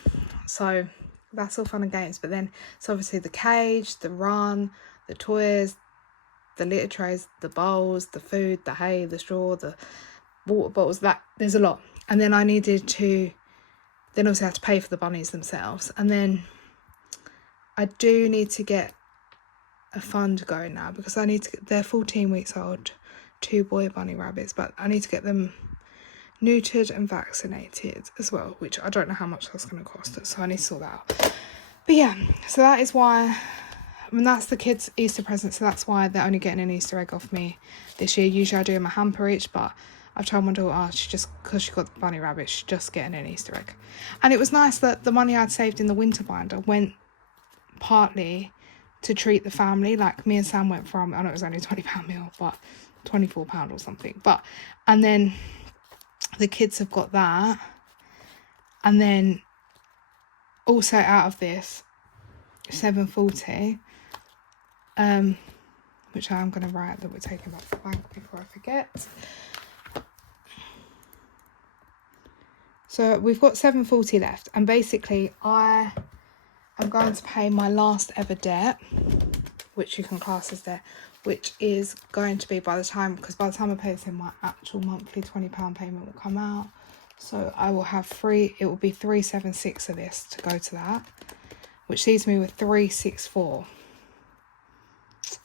so that's all fun and games. But then it's obviously the cage, the run, the toys, the litter trays, the bowls, the food, the hay, the straw, the water bottles. That there's a lot. And then I needed to then also have to pay for the bunnies themselves. And then I do need to get a fund going now, because I need to get, they're 14 weeks old, 2 boy bunny rabbits, but I need to get them neutered and vaccinated as well, which I don't know how much that's going to cost, so I need to sort that out. But yeah, so that is why, I mean, that's the kids' Easter present, so that's why they're only getting an Easter egg off me this year. Usually I do them a hamper each, but I've told my daughter, she just, because she got the bunny rabbit, she's just getting an Easter egg. And it was nice that the money I'd saved in the winter binder went partly to treat the family. Like, me and Sam went from, I know it was only a £20 meal, but £24 or something, but, and then the kids have got that, and then also out of this £7.40, which I'm going to write that we're taking back to the bank before I forget. So we've got £7.40 left, and basically I am going to pay my last ever debt, which you can class as debt, which is going to be because by the time I pay this in, my actual monthly £20 payment will come out. So I will have it will be 376 of this to go to that, which leaves me with 364,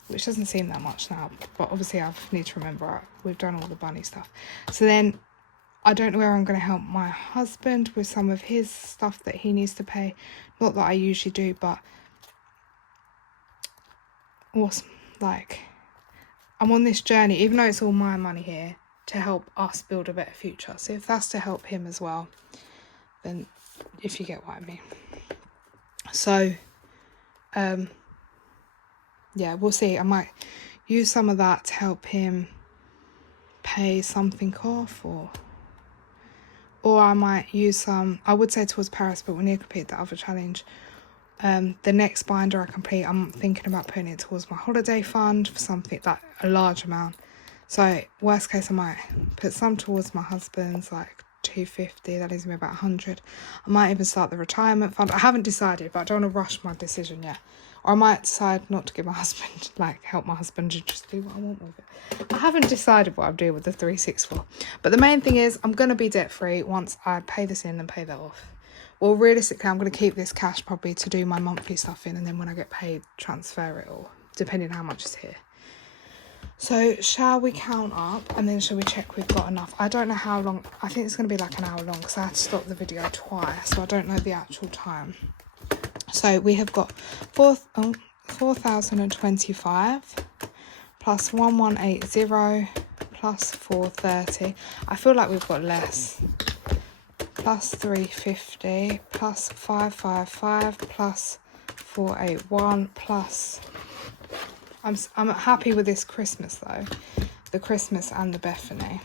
which doesn't seem that much now, but obviously I need to remember we've done all the bunny stuff. So then I don't know where I'm going to help my husband with some of his stuff that he needs to pay. Not that I usually do, but like, I'm on this journey, even though it's all my money here, to help us build a better future. So if that's to help him as well, then, if you get what I mean. So yeah, we'll see. I might use some of that to help him pay something off, or I might use some, I would say towards Paris, but we need to complete the other challenge. The next binder I complete, I'm thinking about putting it towards my holiday fund for something, like a large amount. So worst case, I might put some towards my husband's, like 250, that leaves me about 100. I might even start the retirement fund. I haven't decided, but I don't want to rush my decision yet. Or I might decide not to give my husband, like, help my husband and just do what I want with it. I haven't decided what I'm doing with the 364. But the main thing is, I'm going to be debt free once I pay this in and pay that off. Well, realistically, I'm going to keep this cash probably to do my monthly stuff in, and then when I get paid, transfer it all, depending on how much is here. So shall we count up, and then shall we check we've got enough? I don't know how long. I think it's going to be like an hour long, because I had to stop the video twice, so I don't know the actual time. So we have got 4,025 plus 1180 plus 430. I feel like we've got less. Plus 350 plus 555 plus 481 plus. I'm happy with this Christmas though, the Christmas and the Bethany.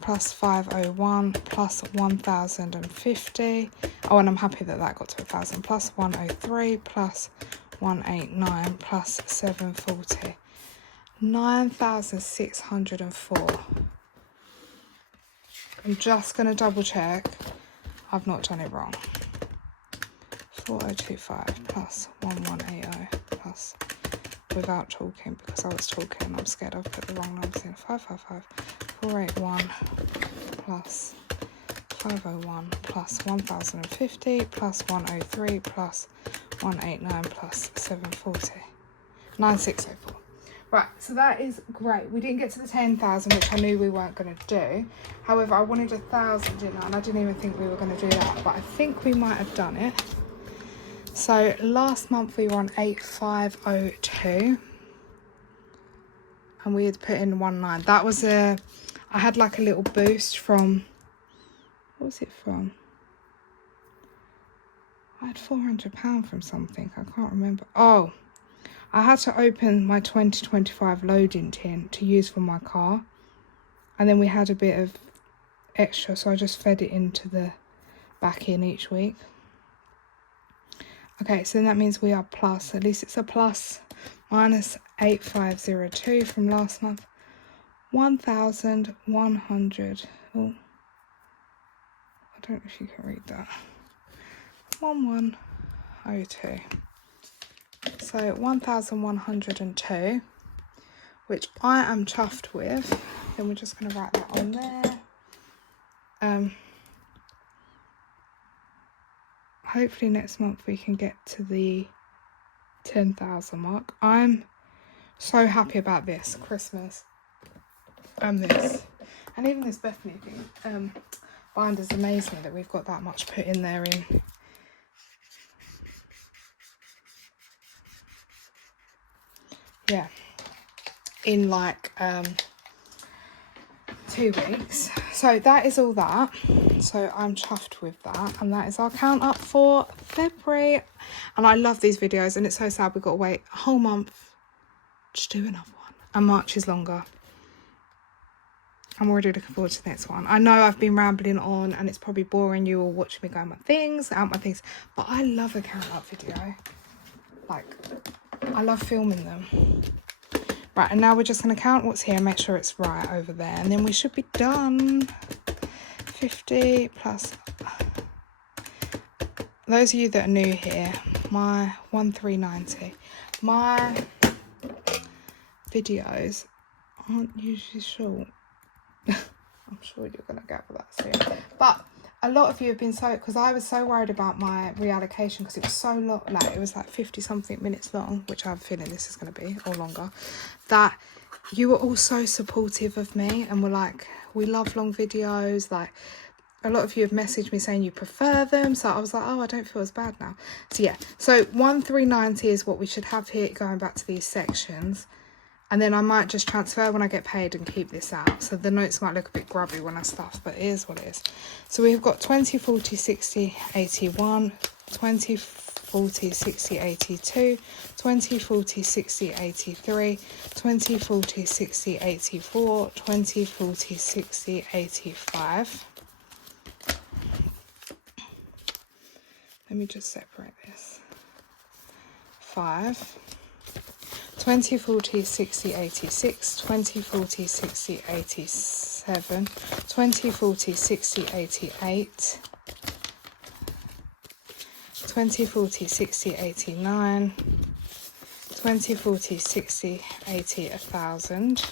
Plus 501 plus 1050. Oh, and I'm happy that got to 1,000. Plus 103 plus 189 plus 740. 9,604. I'm just going to double check I've not done it wrong. 4025 plus 1180 plus, without talking, because I was talking, I'm scared I've put the wrong numbers in. 555 481 plus 501 plus 1050 plus 103 plus 189 plus 740. 9604. Right, so that is great. We didn't get to the 10,000, which I knew we weren't going to do. However, I wanted 1,000, didn't I? And I didn't even think we were going to do that, but I think we might have done it. So last month we were on 8,502, and we had put in 19. That was I had like a little boost from, what was it from? I had £400 from something, I can't remember. Oh, I had to open my 2025 loading tin to use for my car, and then we had a bit of extra, so I just fed it into the back in each week. Okay, so that means we are plus, at least it's a plus, minus 8,502 from last month, 1,100. Oh, I don't know if you can read that. 1102. So 1,102, which I am chuffed with. Then we're just going to write that on there. Hopefully next month we can get to the 10,000 mark. I'm so happy about this Christmas and this, and even this Bethany thing. Binder's amazed me that we've got that much put in there in in like 2 weeks. So that is all that. So I'm chuffed with that, and that is our count up for February. And I love these videos, and it's so sad we've got to wait a whole month to do another one, and March is longer. I'm already looking forward to the next one. I know I've been rambling on and it's probably boring you all watching me go out my things, but I love a count up video. Like, I love filming them. Right, and now we're just going to count what's here and make sure it's right over there, and then we should be done. 50 plus. Those of you that are new here, my 1390. My videos aren't usually short. I'm sure you're going to gather that soon. But a lot of you have been so, because I was so worried about my reallocation because it was so long, like it was like 50 something minutes long, which I'm feeling this is going to be, or longer, that you were all so supportive of me and were like, we love long videos. Like, a lot of you have messaged me saying you prefer them, so I was like, oh, I don't feel as bad now. So yeah, so 1390 is what we should have here, going back to these sections. And then I might just transfer when I get paid and keep this out. So the notes might look a bit grubby when I stuff, but it is what it is. So we've got 20, 40, 60, 81, 20, 40, 60, 82, 20, 40, 60, 83, 20, 40, 60, 84, 20, 40, 60, 85. Let me just separate this. 5. 20, 40, 60, 86, 20, 40, 60, 87, 20, 40, 60, 88, 20, 40, 60, 89, 20, 40, 60, 80, 1,000.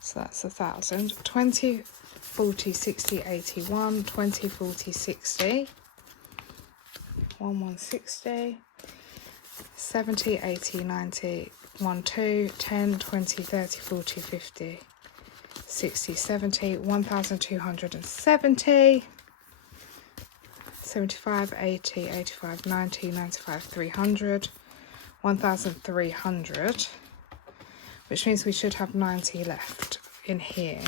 So that's 1,000. 20, 40, 60, 81, 20, 40, 60, 1160. 70, 80, 90, 1, 2, 10, 20, 30, 40, 50, 60, 70, 1,270, 75, 80, 85, 90, 95, 300, 1,300, which means we should have 90 left in here.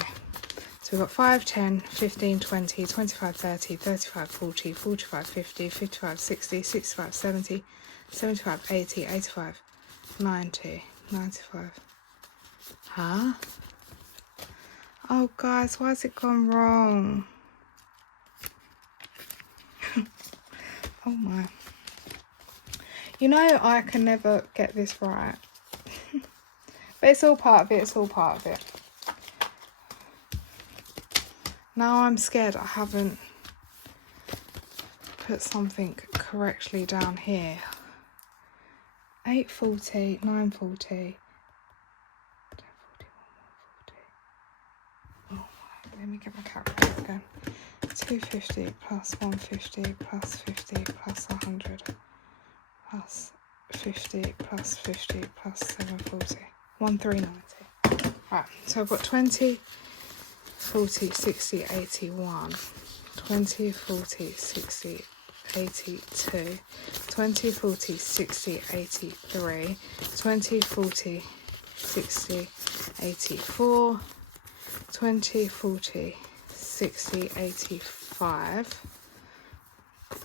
So we've got 5, 10, 15, 20, 25, 30, 35, 40, 45, 50, 55, 60, 65, 70, 75, 80, 85, 90, 95. Huh? Oh, guys, why has it gone wrong? Oh, my. You know, I can never get this right. But it's all part of it. It's all part of it. Now I'm scared I haven't put something correctly down here. 840, 940, 1040, 140. Oh my, let me get my calculator again. 250 plus 150 plus 50 plus 100 plus 50 plus 50 plus 740. 1390. Right, so I've got 20, 40, 60, 81, 20, 40, 60, 82, 20, 40, 60, 83, 20, 40, 60, 84, 20, 40, 60, 85,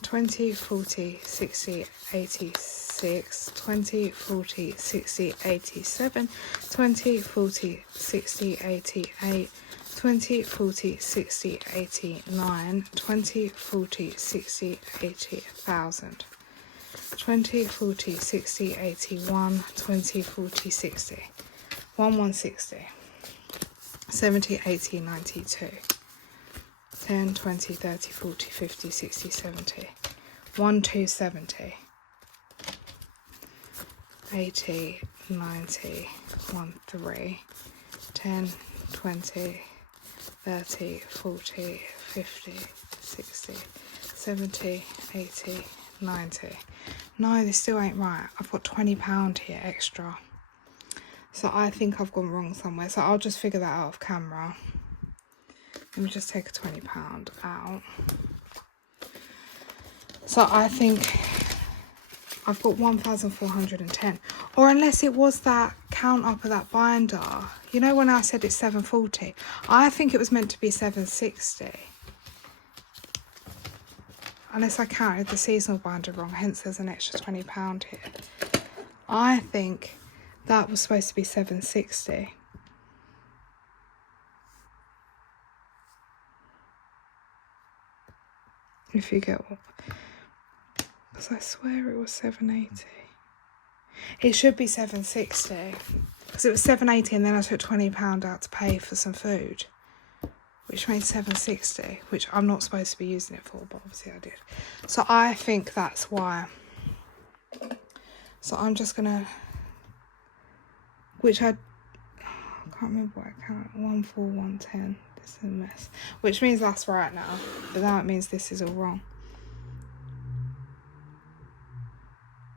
20, 40, 60, 86, 20, 40, 60, 87, 20, 40, 60, 88, 20, 40, 60, 89, 20, 40, 60, 80, 1,000, 20, 40, 60, 81, 20, 40, 60, 1160. 70, 80, 92. 10, 20, 30, 40, 50, 60, 70. 1, 2, 70. 80, 90, 1, 3. 10, 20, 30, 40, 50, 60, 70, 80, 90. No, this still ain't right. I've got £20 here extra. So I think I've gone wrong somewhere. So I'll just figure that out off camera. Let me just take a £20 out. So I think I've got 1,410. Or unless it was that count up of that binder. You know when I said it's 740? I think it was meant to be 760. Unless I counted the seasonal binder wrong, hence there's an extra £20 here. I think that was supposed to be 760. If you get what... Because I swear it was 780. It should be 760. Because it was 780 and then I took £20 out to pay for some food. Which made 760, which I'm not supposed to be using it for, but obviously I did. So I think that's why. So I'm just gonna, which I can't remember what I count. 14110. This is a mess. Which means that's right now, but that means this is all wrong.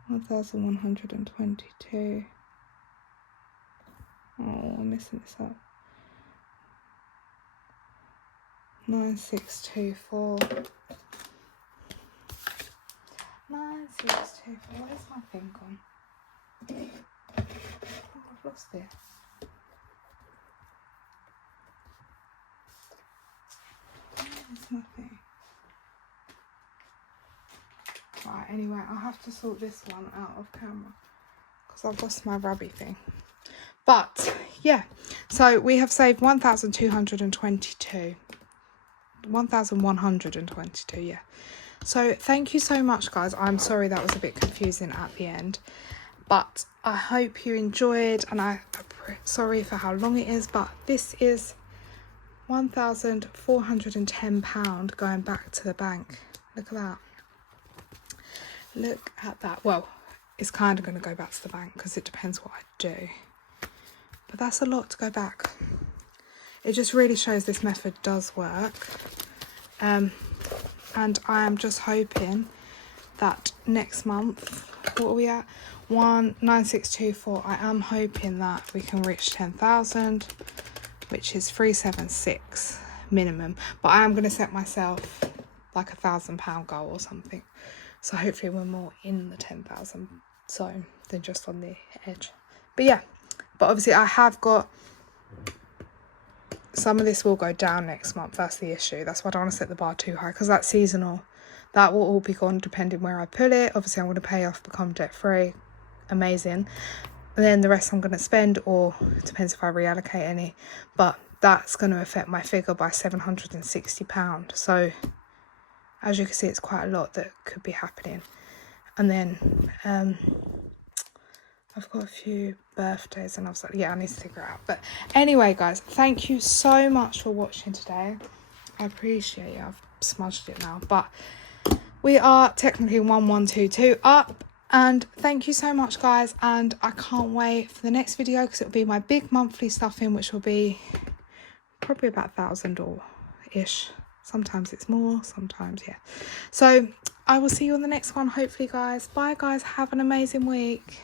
1,122. Oh, I'm messing this up. 9624. 9624. Where's my thing gone? I think I've lost it. Where's my thing? Right, anyway, I'll have to sort this one out of camera because I've lost my rubby thing. But yeah, so we have saved 1,222. 1,122, yeah. So thank you so much, guys. I'm sorry that was a bit confusing at the end, but I hope you enjoyed, and I'm sorry for how long it is, but this is £1,410 going back to the bank. Look at that. Look at that. Well, it's kind of going to go back to the bank because it depends what I do, but that's a lot to go back. It just really shows this method does work. And I am just hoping that next month, what are we at? 19624. I am hoping that we can reach 10,000, which is 376 minimum. But I am going to set myself like £1,000 goal or something. So hopefully we're more in the 10,000 zone than just on the edge. But yeah, but obviously I have got... Some of this will go down next month. That's the issue. That's why I don't want to set the bar too high because that's seasonal. That will all be gone depending where I put it. Obviously, I'm going to pay off, become debt free. Amazing. And then the rest I'm going to spend, or it depends if I reallocate any. But that's going to affect my figure by £760. So as you can see, it's quite a lot that could be happening. And then I've got a few birthdays and I was like, yeah, I need to figure it out. But anyway, guys, thank you so much for watching today. I appreciate it. I've smudged it now. But we are technically 1122 up. And thank you so much, guys. And I can't wait for the next video because it'll be my big monthly stuffing, which will be probably about 1,000 or ish. Sometimes it's more, sometimes, yeah. So I will see you on the next one, hopefully, guys. Bye, guys. Have an amazing week.